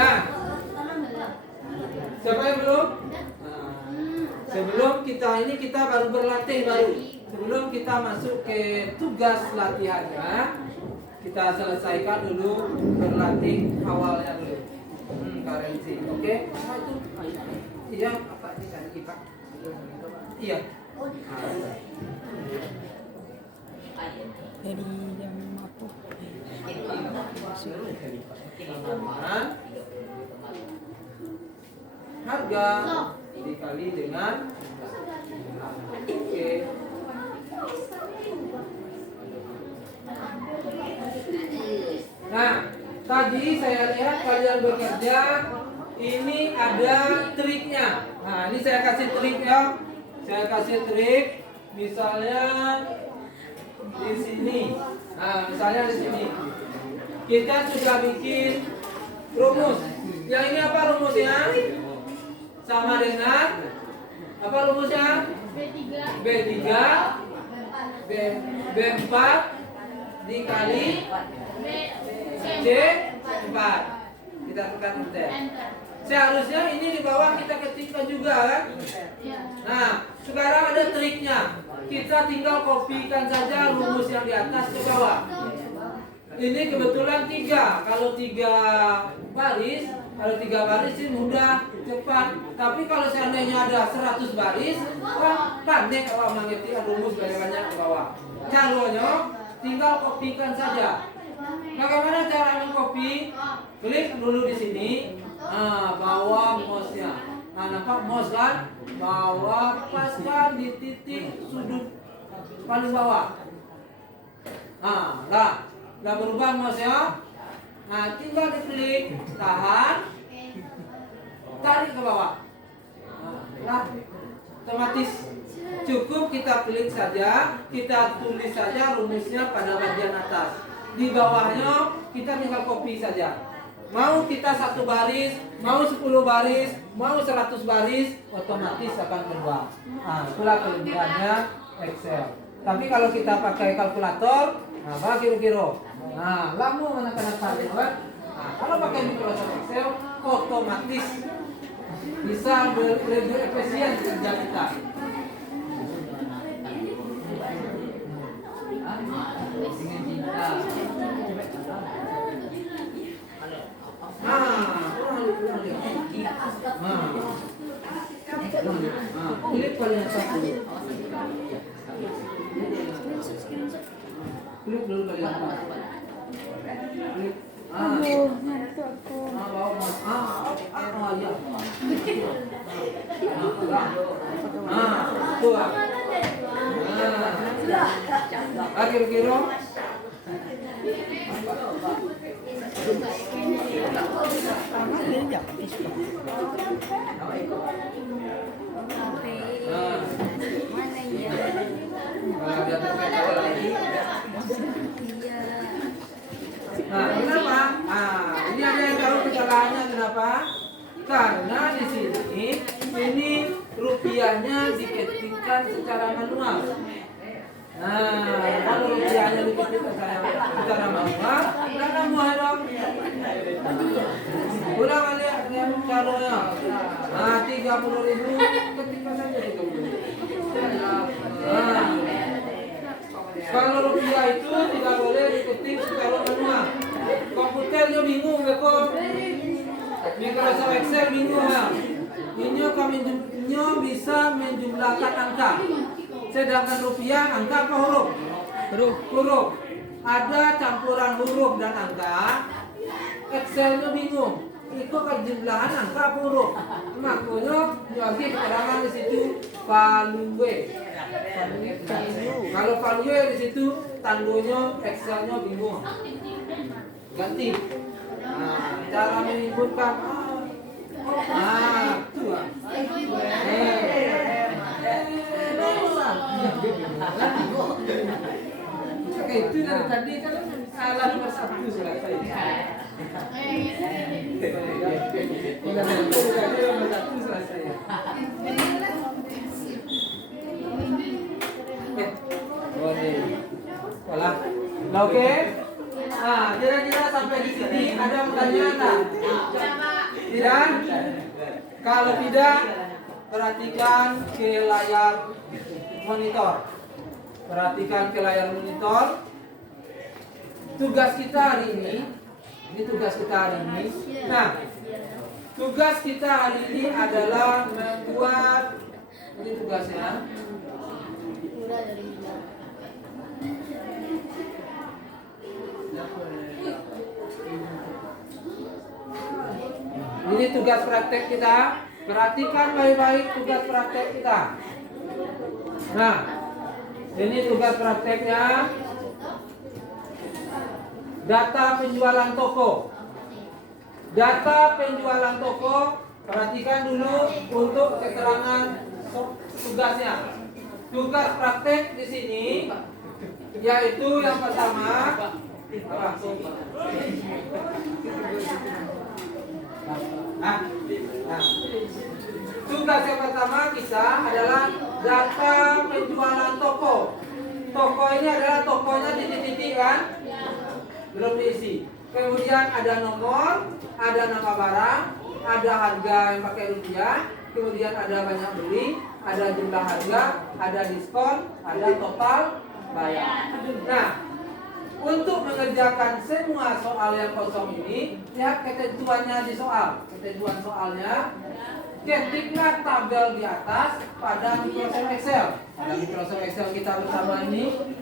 Nah, siapa yang belum? Nah, sebelum kita baru berlatih baru. Sebelum kita masuk ke tugas latihannya, kita selesaikan dulu berlatih awalnya dulu. Karensi, oke? Apa itu? Iya, apa ini Pak? Iya. Dari jam apa? Harga dikali dengan oke. Nah, tadi saya lihat kalian bekerja, ini ada triknya. Nah, ini saya kasih trik ya. Saya kasih trik, misalnya di sini. Nah, misalnya di sini. Kita sudah bikin rumus. Yang ini apa rumusnya? Sama dengan apa rumusnya? B3 B4 dikali C4. Kita tekan enter. Seharusnya ini di bawah kita ketikkan juga kan? Nah, sekarang ada triknya. Kita tinggal kopikan saja rumus yang di atas ke bawah. Ini kebetulan 3. Kalau 3 baris sih mudah, cepat. Tapi kalau seandainya ada 100 baris, panik kalau mengetik rumus banyak-banyak ke bawah. Caranya tinggal kopikan saja. Bagaimana cara mengcopy? Klik dulu di sini. Bawa mouse-nya. Nah, nampak mouse kan? Bawa, paskan di titik sudut paling bawah. Udah berubah mouse-nya. Nah, tinggal diklik, tahan, tarik ke bawah. Otomatis cukup kita klik saja, kita tulis saja rumusnya pada bagian atas. Di bawahnya kita tinggal copy saja. Mau kita 1 baris, mau 10 baris, mau 100 baris, otomatis akan keluar. Itulah kelebihannya Excel. Tapi kalau kita pakai kalkulator, kira-kira. Lama menekan kan? Kalau pakai Microsoft Excel, otomatis bisa lebih efisien kerja kita. Klik paling atas dulu. Klik dulu paling atas. Klik. Ngantuk aku. Ya. Tuh. Kira-kira. Kenapa? Ini ada yang tahu kesalahannya kenapa? Karena di sini ini rupiahnya diketikkan secara manual. Kalau rupiahnya diketikkan secara manual, berapa muah dong? Ulang balik yang caranya. 30.000 ketikkan saja 30.000. Kalau rupiah itu tidak boleh diketik secara manual. Komputernya bingung, kok. Microsoft Excel bingung ya. Ini kami bisa menjumlahkan angka. Sedangkan rupiah angka apa huruf? Huruf. Ada campuran huruf dan angka. Excelnya bingung. Itu kejumlahan angka apa huruf? Makanya lagi keterangan di situ value. Kalau value di situ tandanya Excelnya bingung. Ganti. Cara menyebutkan itu Oke, itu dari tadi kan salah nomor 1 selesai. Oke. Kira-kira sampai di sini ada pertanyaan tak? Tidak? Kalau tidak, perhatikan ke layar monitor. Perhatikan ke layar monitor. Tugas kita hari ini tugas kita hari ini. Nah, tugas kita hari ini adalah membuat, ini tugasnya. Murah dari kita. Ini tugas praktek kita. Perhatikan baik-baik tugas praktek kita. Nah, ini tugas prakteknya. Data penjualan toko. Data penjualan toko. Perhatikan dulu untuk keterangan tugasnya. Tugas praktek di sini yaitu yang pertama. Tugas yang pertama kita adalah data penjualan toko. Toko ini adalah tokonya titik-titik kan? Belum diisi. Kemudian ada nomor, ada nama barang, ada harga yang pakai rupiah, kemudian ada banyak beli, ada jumlah harga, ada diskon, ada total bayar. Nah, untuk mengerjakan semua soal yang kosong ini, lihat ketentuannya di soal. Ketentuan soalnya, ketiklah tabel di atas pada Microsoft Excel. Pada Microsoft Excel kita bersama ini.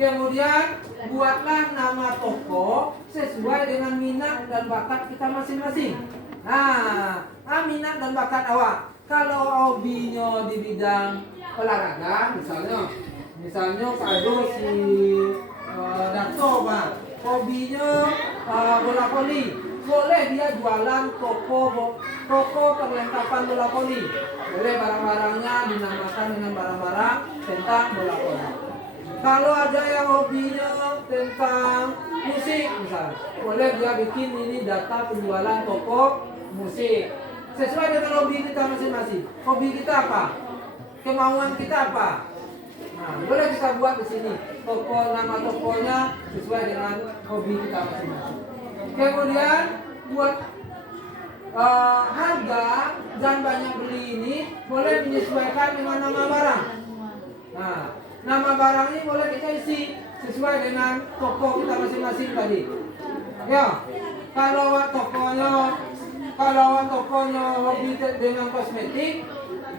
Kemudian buatlah nama toko sesuai dengan minat dan bakat kita masing-masing. Nah, minat dan bakat awak. Kalau hobinya di bidang olahraga, misalnya kado si Dato, Pak, hobinya bola voli, boleh dia jualan toko perlengkapan bola voli. Boleh barang-barangnya dinamakan dengan barang-barang tentang bola voli. Kalau ada yang hobinya tentang musik misalnya, boleh dia bikin ini data penjualan toko musik. Sesuai dengan hobi kita masing-masing. Hobi kita apa? Kemauan kita apa? Nah, boleh kita buat di sini. Nama tokonya sesuai dengan hobi kita masing-masing. Kemudian buat harga dan banyak beli ini boleh menyesuaikan dengan nama barang. Nah, nama barang ini boleh kita isi sesuai dengan toko kita masing-masing tadi. Ya, kalau tokonya hobi dengan kosmetik,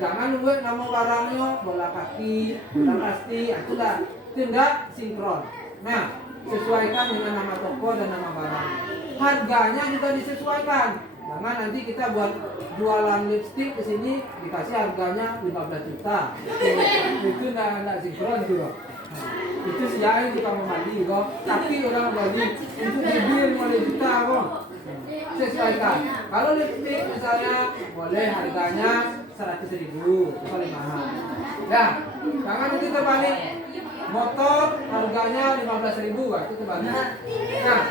jangan buat nama barangnya bola kaki, bola pasti, itulah tidak sinkron. Nah, sesuaikan dengan nama toko dan nama barang. Harganya juga disesuaikan. Jangan nanti kita buat jualan lipstik di sini dikasih harganya 15 juta. Itu enggak sinkron juga. Nah, itu siapa juga mau mandi kok. Tapi orang beli untuk bibir 5 juta kok. Sesuaikan. Kalau lipstik misalnya boleh harganya 100.000, paling mahal. Ya, jangan nanti terbalik. Motor harganya 15.000, itu terbalik. Nah,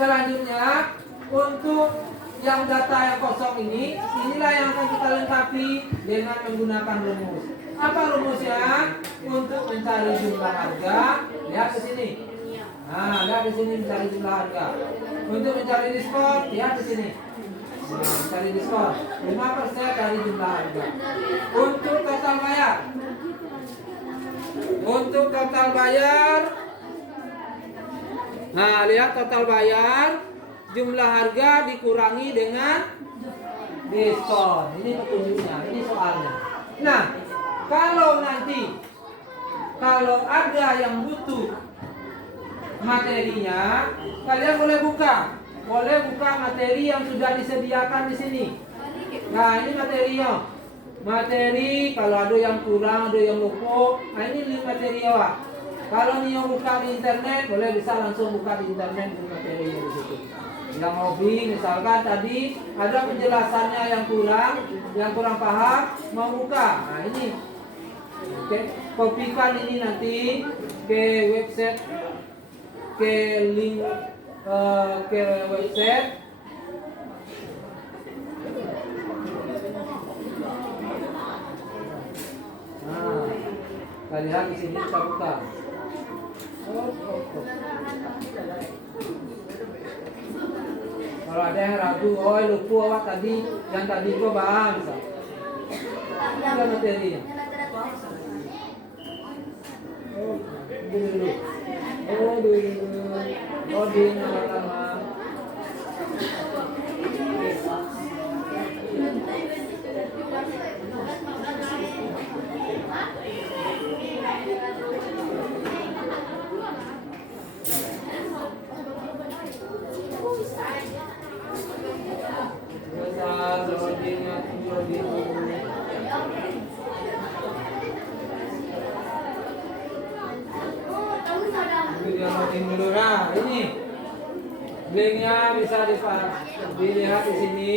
selanjutnya untuk yang data yang kosong ini, inilah yang akan kita lengkapi dengan menggunakan rumus. Apa rumusnya? Untuk mencari jumlah harga, lihat ke sini. Nah, lihat di sini mencari jumlah harga. Untuk mencari diskon, lihat di sini. Nah, mencari diskon 5% dari jumlah harga. Untuk total bayar. Untuk total bayar. Nah, lihat total bayar, jumlah harga dikurangi dengan diskon. Ini petunjuknya, ini soalnya. Nah, kalau ada yang butuh materinya, kalian boleh buka materi yang sudah disediakan di sini. Nah, ini materinya. Materi kalau ada yang kurang, ada yang lupa. Nah, ini materi awak. Kalau nih yang buka di internet, boleh bisa langsung buka di internet di materinya di situ. Yang hobi, misalkan tadi ada penjelasannya yang kurang paham, mau buka. Nah, ini. Oke, kopikan ini nanti ke website, ke link ke website. Nah, kita lihat di sini kita buka. ada yang ragu, oh lupa awak tadi, yang tadi gua bang. Ada materinya. Oh, dulu. Oh, dulu. Oh, di lama. Dulu. Nah, ini linknya bisa dilihat di sini.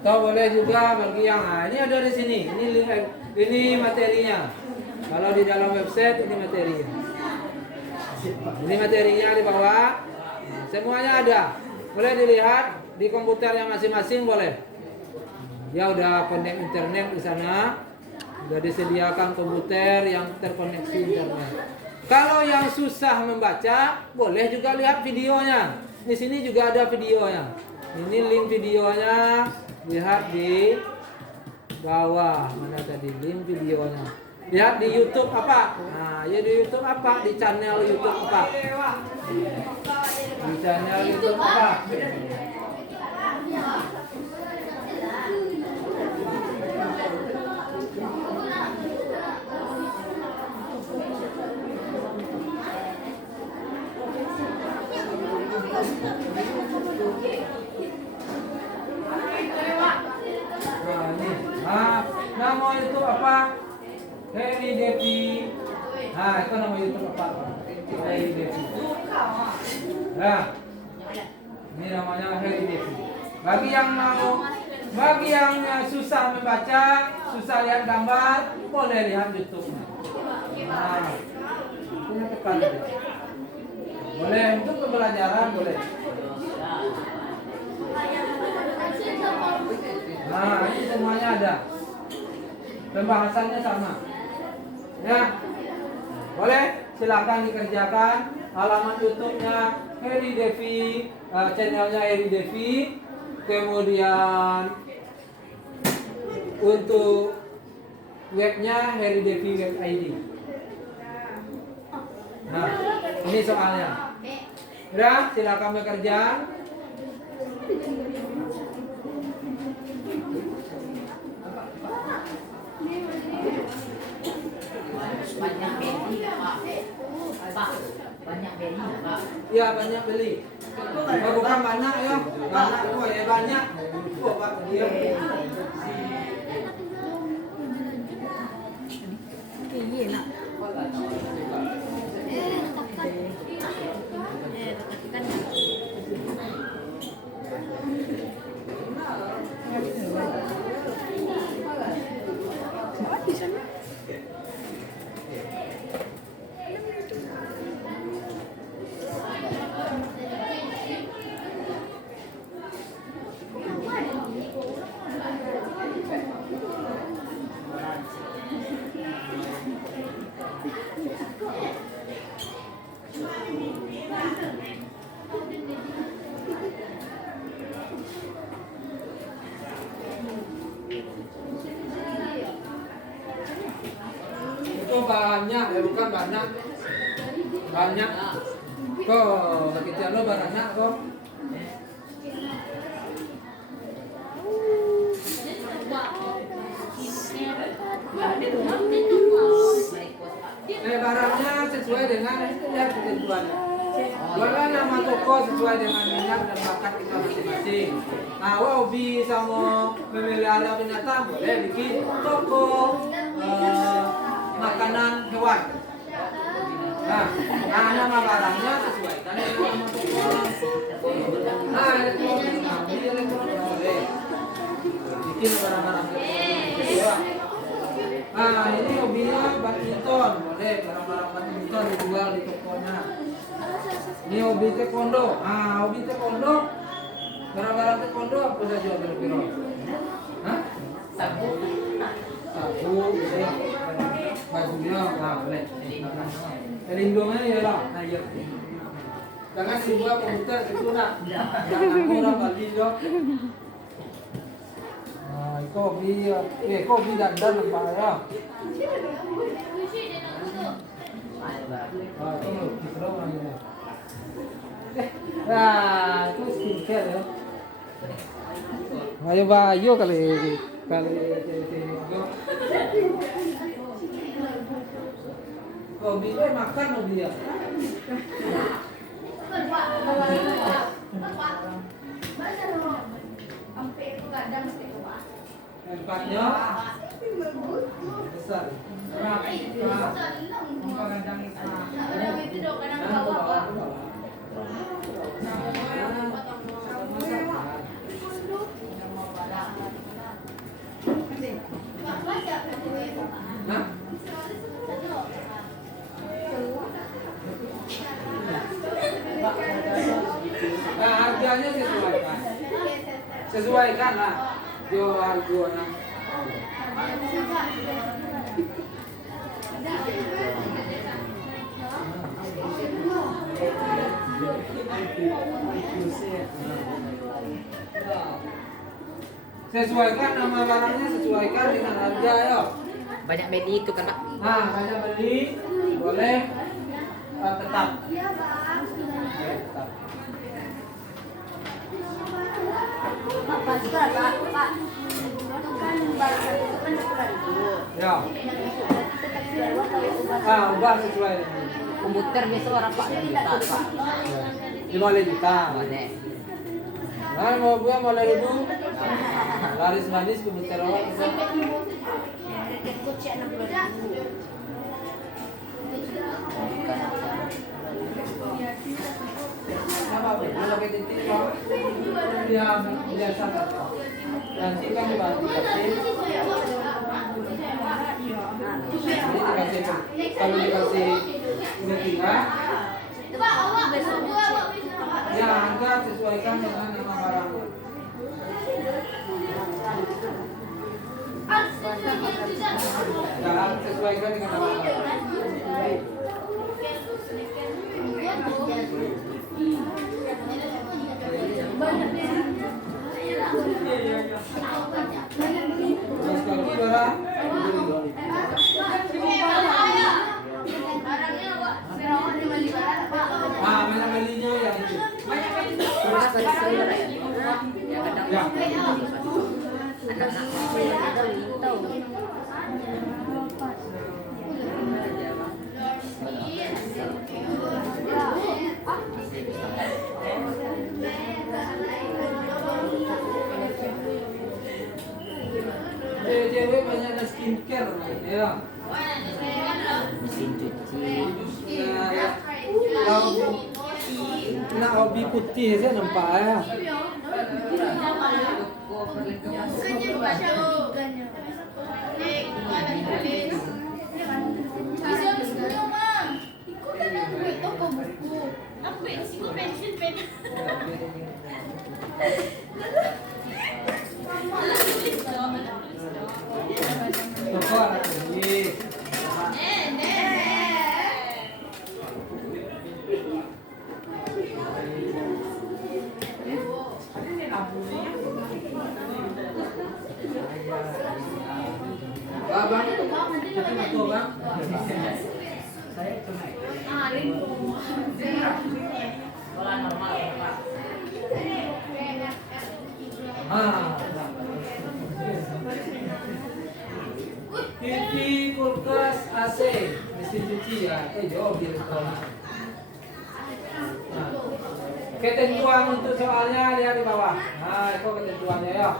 Atau boleh juga bagi yang ini ada di sini. Ini materinya. Kalau di dalam website ini materinya. Ini materinya di bawah. Semuanya ada. Boleh dilihat di komputernya masing-masing boleh. Dia udah connect internet di sana. Sudah disediakan komputer yang terkoneksi internet. Kalau yang susah membaca, boleh juga lihat videonya. Di sini juga ada videonya. Ini link videonya. Lihat di bawah mana tadi link videonya. Lihat di YouTube apa? Nah, ya di YouTube apa? Di channel YouTube apa? Di channel YouTube apa? Nama YouTube apa? Heri Devi. Nah, itu nama YouTube apa? Heri Devi. Nah, ini namanya Heri Devi. Bagi yang susah membaca, susah lihat gambar, boleh lihat YouTube-nya. Nah, punya tekan. Boleh untuk pembelajaran boleh. Nah, ini semuanya ada. Pembahasannya sama. Ya. Boleh silakan dikerjakan. Halaman YouTube-nya Heri Devi, channelnya Heri Devi. Kemudian untuk webnya Heri Devi Web ID. Nah, ini soalnya. Ya, silakan bekerja. Banyak beli Pak. Banyak beli Pak. Iya banyak beli. Oh, bukan banyak ya. Banyak kok ya banyak. Oh Pak dia. Iya nak. Di sana. Itu banyak ya bukan banyak. Banyak. Kok kita lo banyak kok. Barangnya sesuai dengan yang ketentuannya. Jualan nama toko sesuai dengan minat dan bakat kita masing-masing. Nah, hobi sama memelihara binatang boleh bikin toko makanan hewan. Nah, nama barangnya sesuaikan dengan nama toko. Nah, elektronik boleh. Bikin barang-barang elektronik. diskon, boleh barang-barang badminton dijual di tokonya. Ini hobi taekwondo. Hobi taekwondo, barang-barang taekwondo apa saja kira-kira? Hah? Sabu. Sabu, ya. Bajunya, boleh. Pelindungnya ya lah. Nah, iya. Jangan dibuat komputer itu nak. Jangan orang Bali dok. Kopi dandan apa ya? Itu skincare ya. Ayo kali kopi itu makan mobil ya. Tempatnya besar. Nah, harganya sesuaikan lah harganya. Sesuaikan nama barangnya, sesuaikan dengan harga ya. Banyak beli itu kan Pak. Banyak beli boleh tetap. Pak, sekarang Pak. Itu kan barang itu kan ukuran itu. Ya. Ubah sesuai dengan Komputer biasa orang Pak yang juta Pak. 5 juta. Boleh. Nah, mau buat mulai dulu. Laris manis komputer awak itu. Kecil 60.000. Apa boleh pakai titik kok. Dia biasa. Nanti kan dibantu kasih. Kalau dikasih tiga, ya harga sesuaikan dengan nama barangnya. Jangan sesuaikan dengan nama barang. Terus kaki barang. Mana belinya yang itu? Terus sering ya. Ya kadang Ya. Cewek banyak ada skincare ya. Mesin cuci. Ya. Nah, hobi putih saya nampak ya. Toko anak ini. Bang, kita betul bang. Kalau normal Pak. TV, kulkas, AC, mesin cuci ya, jauh di elektronik. Ketentuan untuk soalnya lihat di bawah. Nah, itu ketentuannya ya.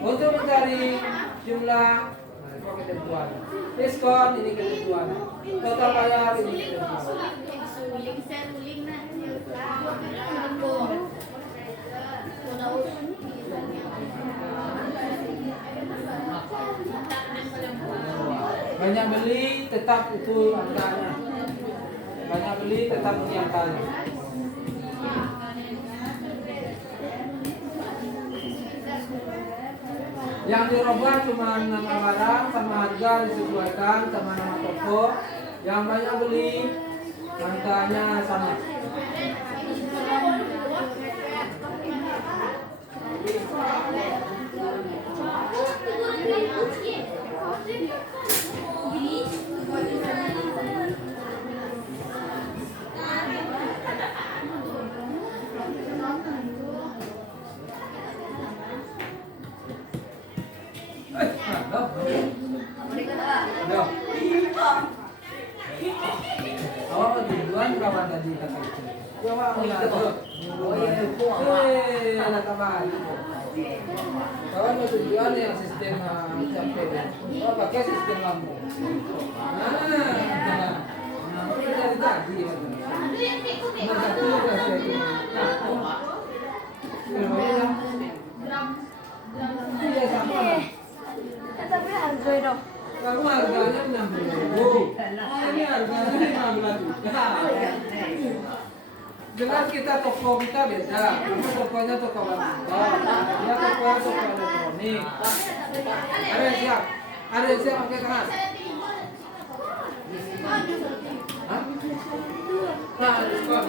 Untuk mencari jumlah, nah, itu ketentuan. Diskon ini ketentuan. Total bayar ini ketentuan. Banyak beli tetap itu angkanya. Banyak beli tetap ini angkanya. Yang dirubah cuma nama barang sama harga disesuaikan sama nama toko. Yang banyak beli angkanya sama. Oh, tujuan kawan tadi kata itu. Oh iya, ada kawan. Kawan mau tujuan yang sistem capek. Oh, pakai sistem lampu. Nah, itu jadi. Nah, satu bahasa itu. Iya sama. Tapi harga dong. Kamu harganya 60.000. Ini harganya 15 juta. Jelas kita toko kita beda. Ini tokonya toko wanita. Dia tokonya toko elektronik. Ada yang siap? Ada yang siap pakai tangan? Hah? Nah, diskon.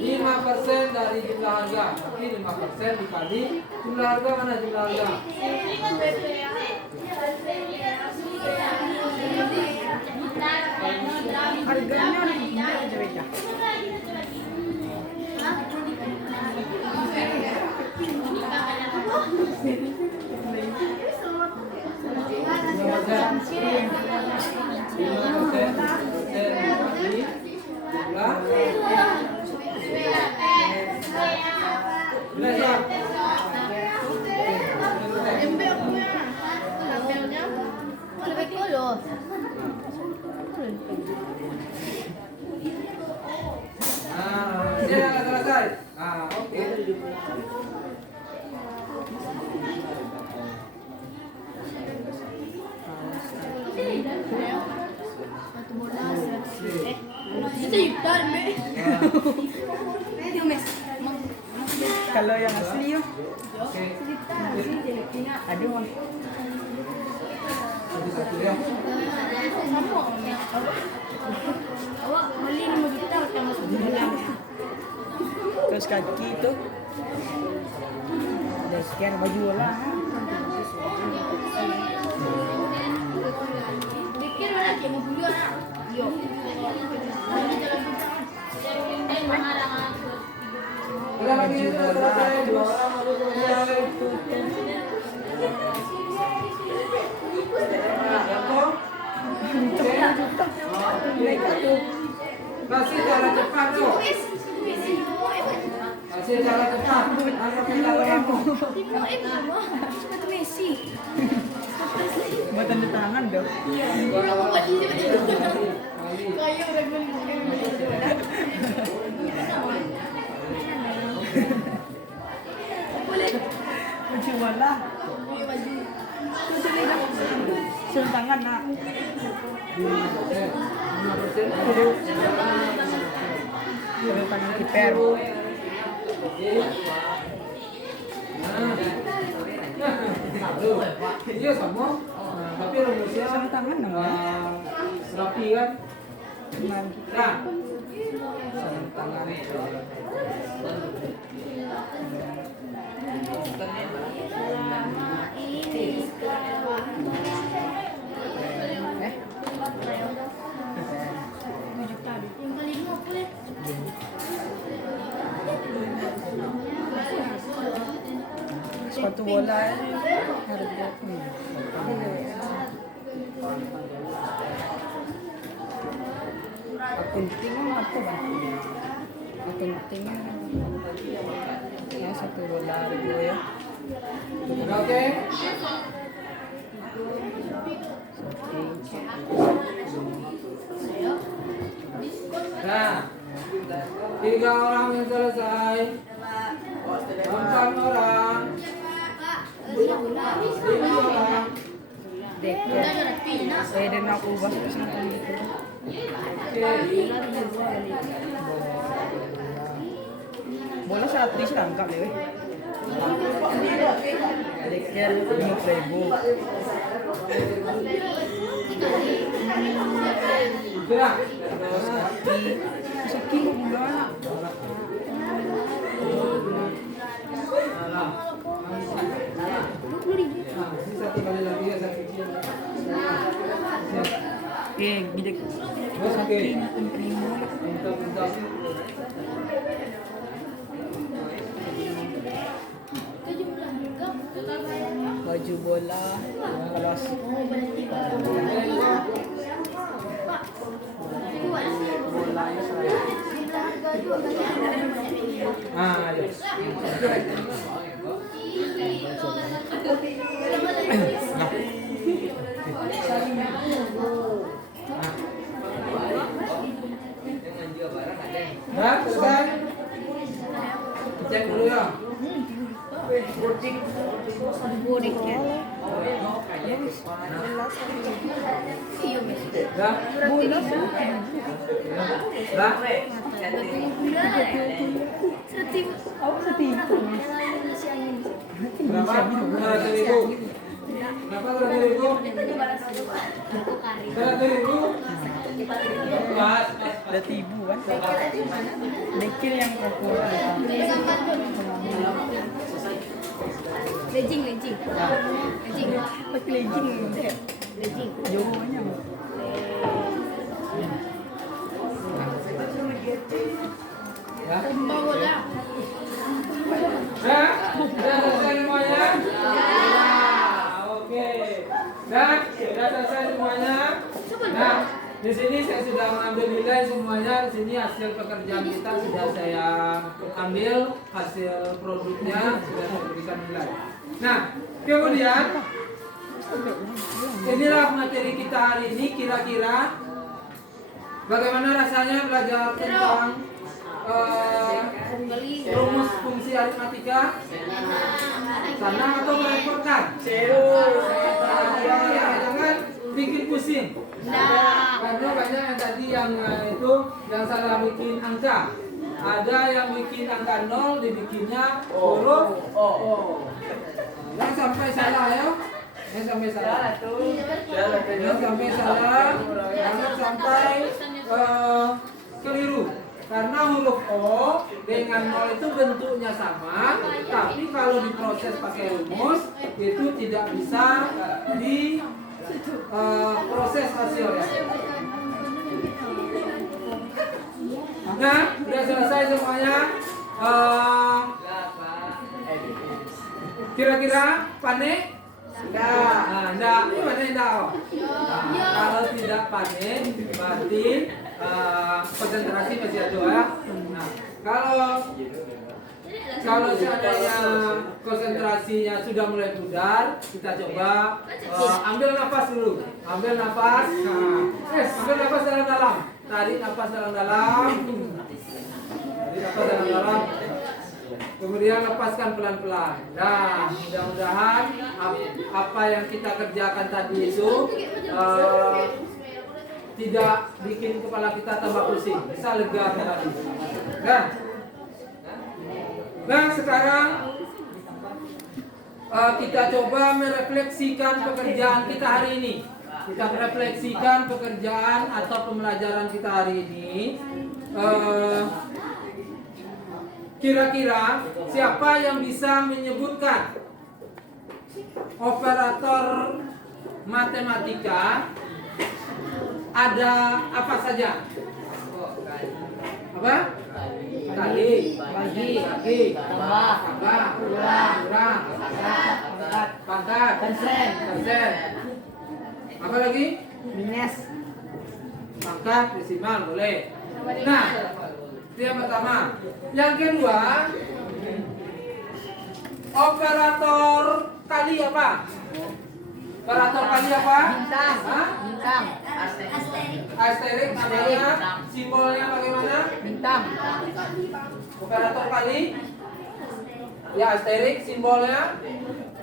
5% dari jumlah harga. Tapi 5% dikali jumlah harga mana jumlah harga? Harganya beda. Selesai. Oke. Kalau yang asli yuk. Oke. Aduh. Satu ya. Awak beli 5 juta macam masuk dalam. Terus kaki itu. Ada sekian baju lah. Bikin mana dia mau beli anak. Yo. Udah lagi selesai. 2 orang baru selesai. Kasih cara cepat tuh. Kasih cara cepat. Angkat kita kamu. Sepatu Messi. Buat tanda tangan dong. Kayak udah Baju wala. Sarung tangan nak. Sarung tangan kiper. Iya sama. Tapi rumusnya Sarung tangan namanya. rapi kan. Cuman Nah, sarung tangan. Sepatu bola harga akunting apa bang? Akuntingnya ya $1 dulu ya. oke. Nah, 3 orang yang selesai. 4 orang. 5 orang. Pwede na ako ba sa isang dito? Bola sa atis lang kami eh. Dekel yung playbook. Kira. Sa kilo mula. Alah. Nah, ini satu kali lagi ya saya kecil. Bilik. Oke. Untuk. Baju bola. Kelas. Bolanya saya. Ah, ya. Nah, selesai. Cek dulu ya. Dah. Dah. Berapa? 100.000. Berapa 100.000? 100.000. Mas, Ada tibu kan? Dekil yang kokoh. Lejing. Pakai legging deh. Jowonya. ya. Nah, sudah selesai semuanya? Oke. Dan sudah selesai semuanya? Nah, di sini saya sudah mengambil nilai semuanya. Di sini hasil pekerjaan kita sudah saya ambil, hasil produknya sudah saya berikan nilai. Nah, kemudian inilah materi kita hari ini. Kira-kira bagaimana rasanya belajar tentang rumus fungsi aritmatika? Senang atau merepotkan? Jangan bikin pusing. Karena banyak yang tadi yang itu yang salah bikin angka. Ada yang bikin angka 0 dibikinnya huruf O. Jangan sampai salah ya. Jangan sampai salah. Jangan sampai salah. Jangan sampai keliru. Karena huruf O dengan 0 itu bentuknya sama, tapi kalau diproses pakai rumus itu tidak bisa diproses hasilnya. Nah, sudah selesai semuanya. Kira-kira panik? Enggak. Ini mana enggak? Kalau tidak panik, berarti konsentrasi masih ada ya. Nah, kalau seandainya konsentrasinya sudah mulai pudar, kita coba ambil nafas dulu. Ambil nafas. Nah, ambil nafas dalam-dalam. Tarik nafas dalam-dalam. Tarik nafas dalam-dalam. Kemudian lepaskan pelan-pelan. Nah, mudah-mudahan apa yang kita kerjakan tadi itu tidak bikin kepala kita tambah pusing, bisa lega kembali. Nah, sekarang kita coba merefleksikan pekerjaan kita hari ini. Kita merefleksikan pekerjaan atau pembelajaran kita hari ini. Kira-kira siapa yang bisa menyebutkan operator matematika ada apa saja? Apa? Kali, bagi, tambah, kurang, pangkat, persen. Apa lagi? Minus. Pangkat, desimal, boleh. Nah, itu yang pertama. Yang kedua, operator kali apa? Operator kali apa? Bintang. Asterik namanya, simbolnya bagaimana? Bintang. Operator kali? Ya, asterik simbolnya.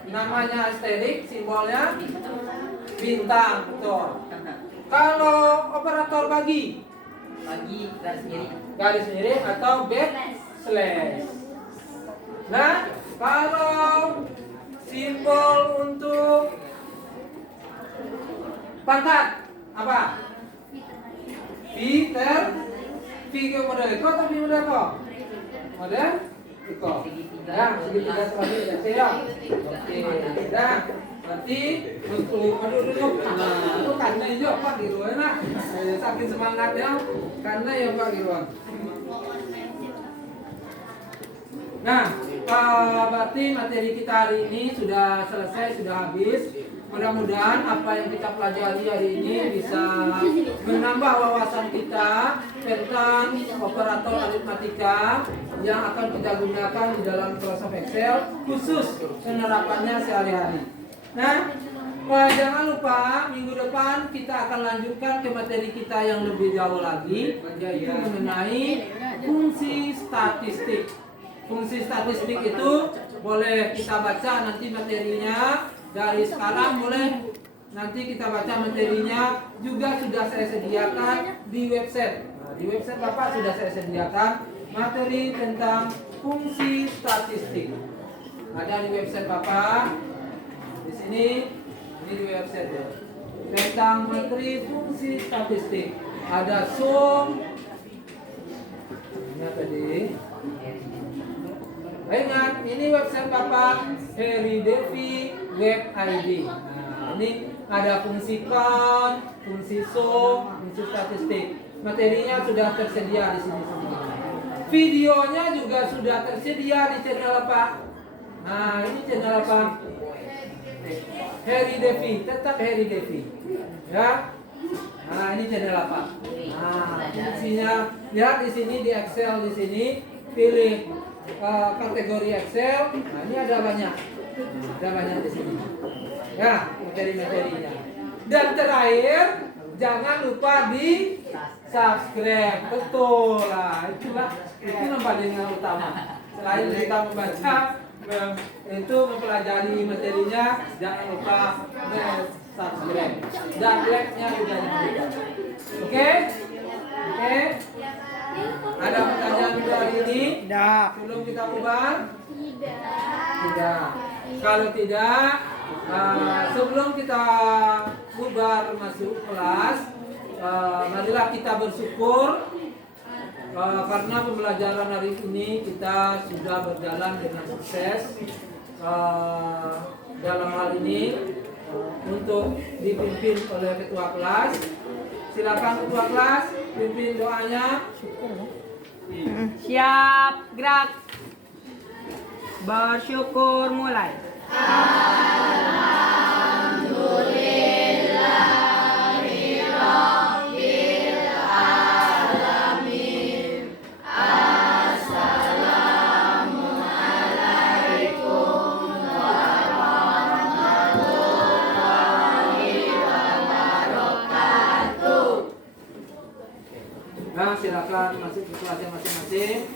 Namanya asterik, simbolnya bintang, betul. Kalau operator bagi garis miring atau backslash. Nah, kalau simbol untuk pangkat apa? V ke model Eko atau V model Eko? Model Eko. Ya, segitiga selanjutnya siap. Oke. Nah, berarti untuk duduk. Nah, itu karena hijau Pak Irwan. Nah, saking semangatnya karena ya Pak Irwan. Nah, berarti materi kita hari ini sudah selesai, sudah habis. Mudah-mudahan apa yang kita pelajari hari ini bisa menambah wawasan kita tentang operator aritmatika yang akan kita gunakan di dalam Microsoft Excel, khusus penerapannya sehari-hari. Nah, jangan lupa minggu depan kita akan lanjutkan ke materi kita yang lebih jauh lagi, yaitu mengenai fungsi statistik. Fungsi statistik itu boleh kita baca nanti materinya dari sekarang, boleh nanti kita baca materinya juga sudah saya sediakan di website. Nah, di website Bapak sudah saya sediakan materi tentang fungsi statistik. Ada di website Bapak. Di sini ini di website ya. Tentang materi fungsi statistik. Ada sum. Ini tadi. Ingat, ini website Bapak Heri Devi Web ID. Nah, ini ada fungsi count, fungsi sum, fungsi statistik. Materinya sudah tersedia di sini semua. Videonya juga sudah tersedia di channel apa? Nah, ini channel apa? Heri Devi, tetap Heri Devi. Ya. Nah, ini channel apa? Nah, fungsinya lihat di sini di Excel di sini, pilih kategori Excel. Nah, ini ada banyak di sini. Ya, materi-materinya. Dan terakhir, jangan lupa di subscribe. Betul lah, itulah itu yang paling utama. Selain kita membaca, itu mempelajari materinya, jangan lupa subscribe dan like-nya juga diberikan. Oke? Oke? Ada pertanyaan untuk hari ini? Tidak. Sebelum kita bubar? Tidak. Kalau tidak, sebelum kita bubar masuk kelas, marilah kita bersyukur karena pembelajaran hari ini kita sudah berjalan dengan sukses. Dalam hal ini untuk dipimpin oleh ketua kelas. Silakan ketua kelas pimpin doanya. Siap, gerak. Bersyukur mulai. Nah, silakan masuk ke kelasnya masing-masing.